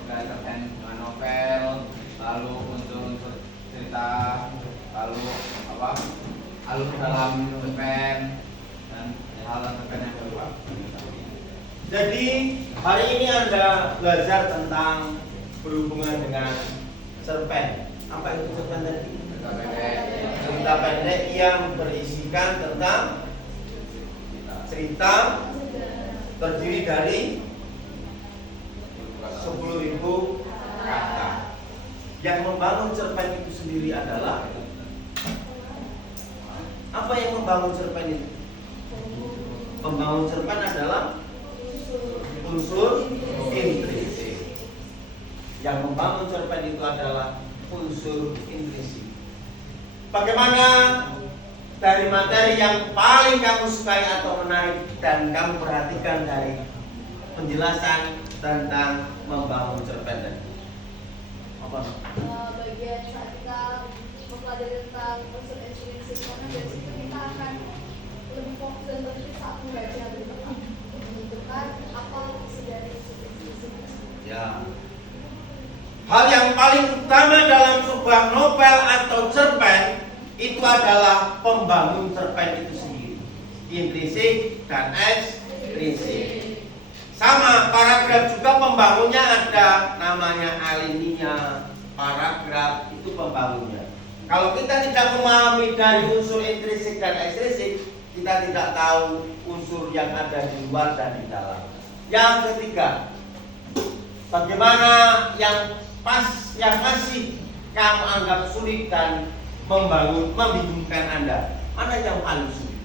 cerpen dengan novel, lalu unsur-unsur cerita, lalu alur dalam cerpen dan hal-hal cerpen yang kedua. Jadi hari ini Anda belajar tentang berhubungan dengan cerpen. Apa itu cerpen tadi? Cerita pendek yang berisikan tentang cerita terdiri dari 10.000 kata. Yang membangun cerpen itu sendiri adalah apa yang membangun cerpen itu? Membangun cerpen adalah unsur intrinsik. Yang membangun cerpen itu adalah unsur intrinsik. Bagaimana dari materi yang paling kamu sukai atau menarik dan kamu perhatikan dari penjelasan tentang membangun cerpen tadi? Apa? Bagian saat kita mempelajari tentang unsur intrinsik, karena dari situ kita akan lebih fokus dan lebih saat membaca lebih tepat menentukan apa isi dari unsur intrinsik. Ya. Hal yang paling utama dalam sebuah novel atau cerpen itu adalah pembangun cerpen itu sendiri, intrinsik dan ekstrinsik. Sama, paragraf juga pembangunnya ada namanya alinea. Paragraf itu pembangunnya. Kalau kita tidak memahami dari unsur intrinsik dan ekstrinsik, kita tidak tahu unsur yang ada di luar dan di dalam. Yang ketiga, bagaimana yang masih kamu anggap sulit dan membingungkan Anda? Mana yang paling sulit?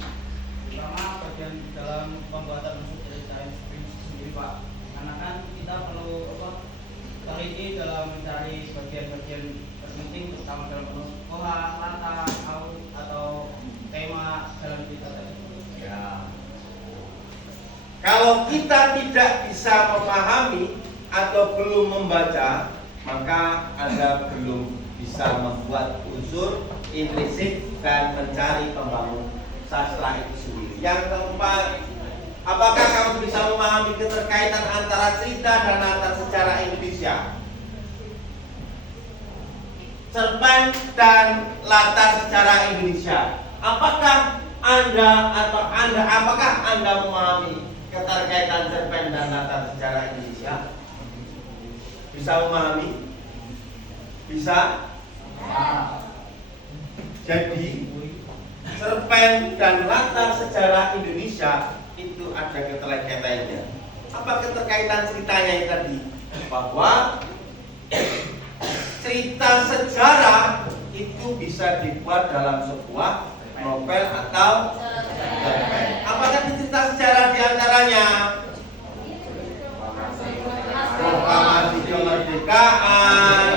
Pertama, bagian dalam pembuatan unsur cerita sendiri, Pak. Karena kan kita perlu teliti dalam mencari bagian-bagian terpenting, terutama dalam penokohan, latar, atau tema dalam cerita tadi. Ya. Kalau kita tidak bisa memahami atau belum membaca, maka Anda belum bisa membuat unsur intrinsik dan mencari pembangun sastra itu sendiri. Yang keempat, apakah kamu bisa memahami keterkaitan antara cerita dan latar sejarah Indonesia? Cerpen dan latar sejarah Indonesia. Apakah Anda memahami keterkaitan cerpen dan latar sejarah Indonesia? Bisa memahami? Bisa? Jadi cerpen dan latar sejarah Indonesia itu ada keterkaitannya. Apa keterkaitan ceritanya itu tadi? Bahwa cerita sejarah itu bisa dibuat dalam sebuah novel atau cerpen. Apa tadi cerita sejarah diantaranya? Proklamasi kemerdekaan,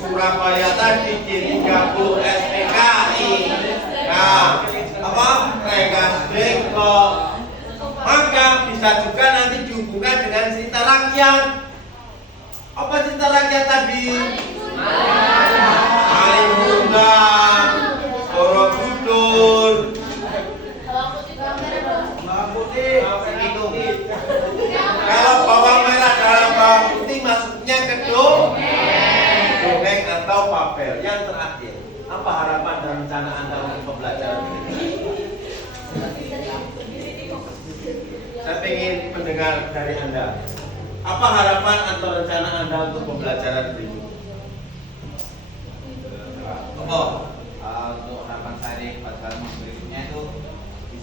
Surabaya tadi G30 SPKI, nah apa Rengas Dengklok. Maka bisa juga nanti dihubungkan dengan cerita rakyat. Apa cerita rakyat tadi? Maling Borobudur, itu. Kalau bawang merah dalam bawang putih maksudnya dongeng atau fabel. Yang terakhir, apa harapan dan rencana Anda untuk pembelajaran ini? Saya ingin mendengar dari Anda. Apa harapan atau rencana Anda untuk pembelajaran berikut? Untuk harapan saya di pelajaran berikutnya itu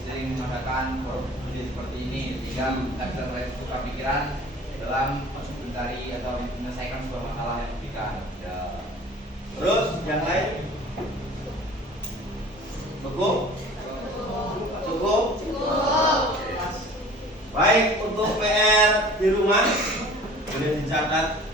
sering mengadakan forum seperti ini sehingga kita bisa bertukar pikiran dalam mencari atau menyelesaikan sebuah masalah yang diberikan. Ya. Terus yang lain? Cukup? Cukup? Baik, untuk PR di rumah boleh dicatat.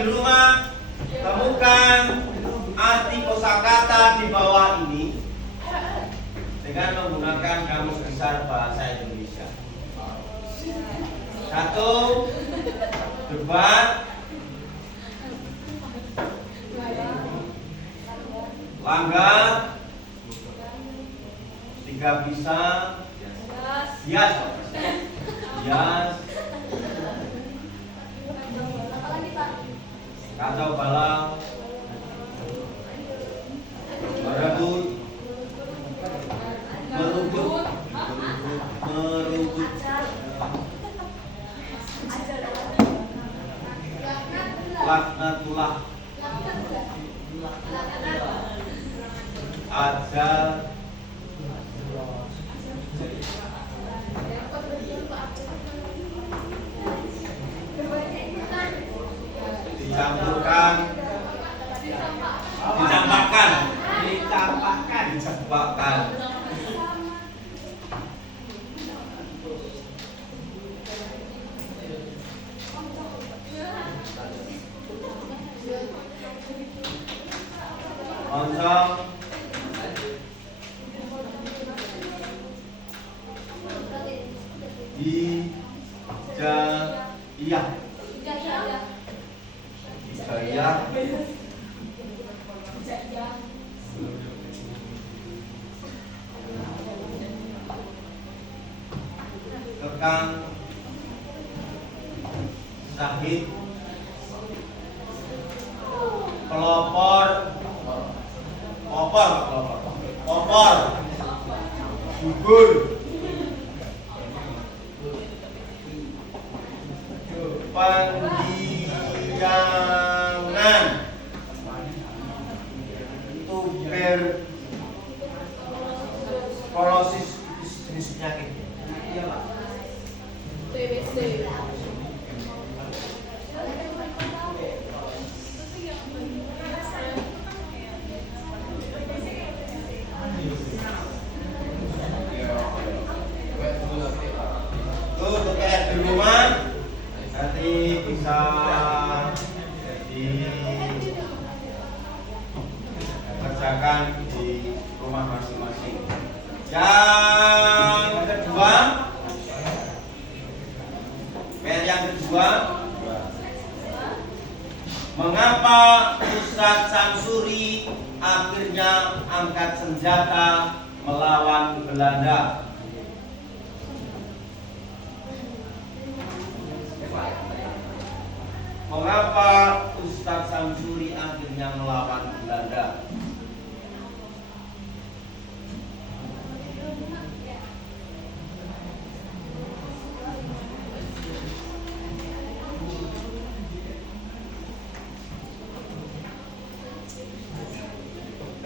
Di rumah temukan arti kosakata di bawah ini dengan menggunakan kamus besar bahasa Indonesia. 1. Debat. Langgar. 3 bisa. Hias. Kacau balau, merebut, laknatullah, ajal, dicampakkan. Oncom, Hidayah, Kekang, Sahid, Pelopor, Gugur, Panggiangan, Tuberkulosis jenis penyakit. Iya Pak. TBC. lakukan di rumah masing-masing. Yang kedua, PR yang kedua, mengapa Ustadz Samsuri akhirnya angkat senjata melawan Belanda? Mengapa Ustadz Samsuri akhirnya melawan Belanda?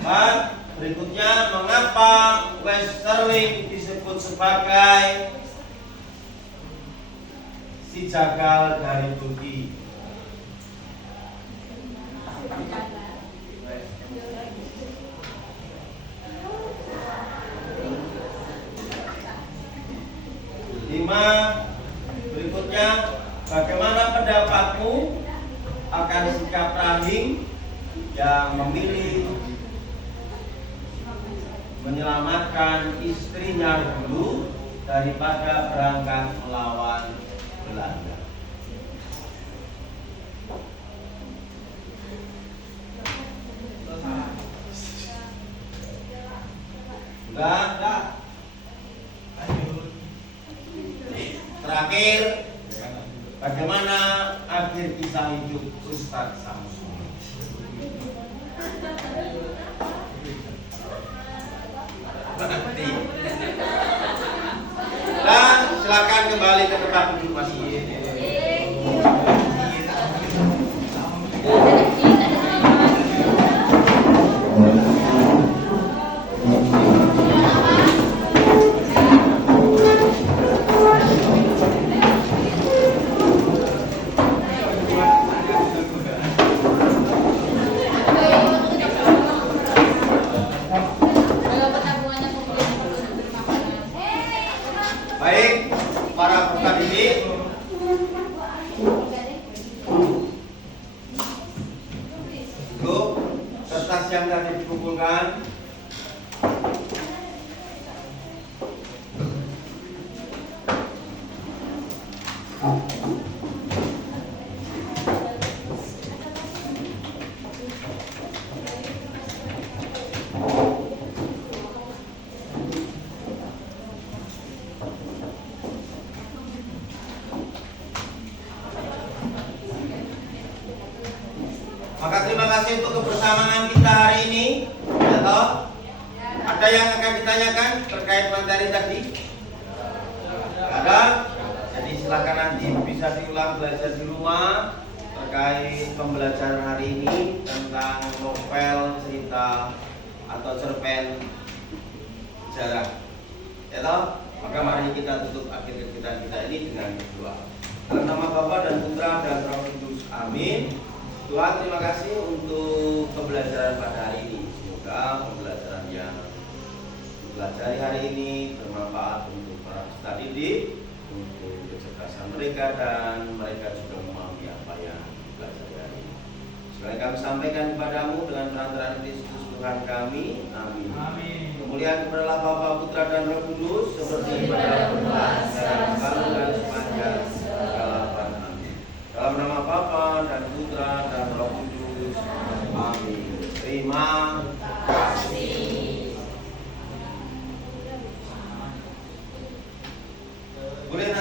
Dan berikutnya, mengapa Westerling disebut sebagai si jagal dari Turki? Lima, berikutnya, bagaimana pendapatmu akan sikap Rahim yang memilih menyelamatkan istrinya dulu daripada berangkat melawan Belanda? Enggak. Terakhir, bagaimana akhir kisah hidup Ustadz Samsuri? Dan silakan kembali ke tempat duduk masing-masing. Baik, para peserta didik, duduk, kertas yang tadi dikumpulkan. Maka terima kasih untuk kebersamaan kita hari ini. Ya toh? Ada yang akan ditanyakan terkait materi tadi? Ada? Jadi silakan nanti bisa diulang belajar di rumah terkait pembelajaran hari ini tentang novel, cerita atau cerpen sejarah. Ya toh? Maka mari kita tutup akhir kita ini dengan berdoa. Dalam nama Bapa dan Putra dan Roh Kudus. Amin. Tuhan, terima kasih untuk pembelajaran pada hari ini. Semoga pembelajaran yang dipelajari hari ini bermanfaat untuk para peserta didik, untuk kecerdasan mereka, dan mereka juga memahami apa yang dipelajari hari ini. Semoga kami sampaikan kepadamu dengan perantaraan Kristus Tuhan kami. Amin. Kemuliaan kepada Bapa, Putra, dan Roh Kudus seperti pada permulaan, sekarang, dan sepanjang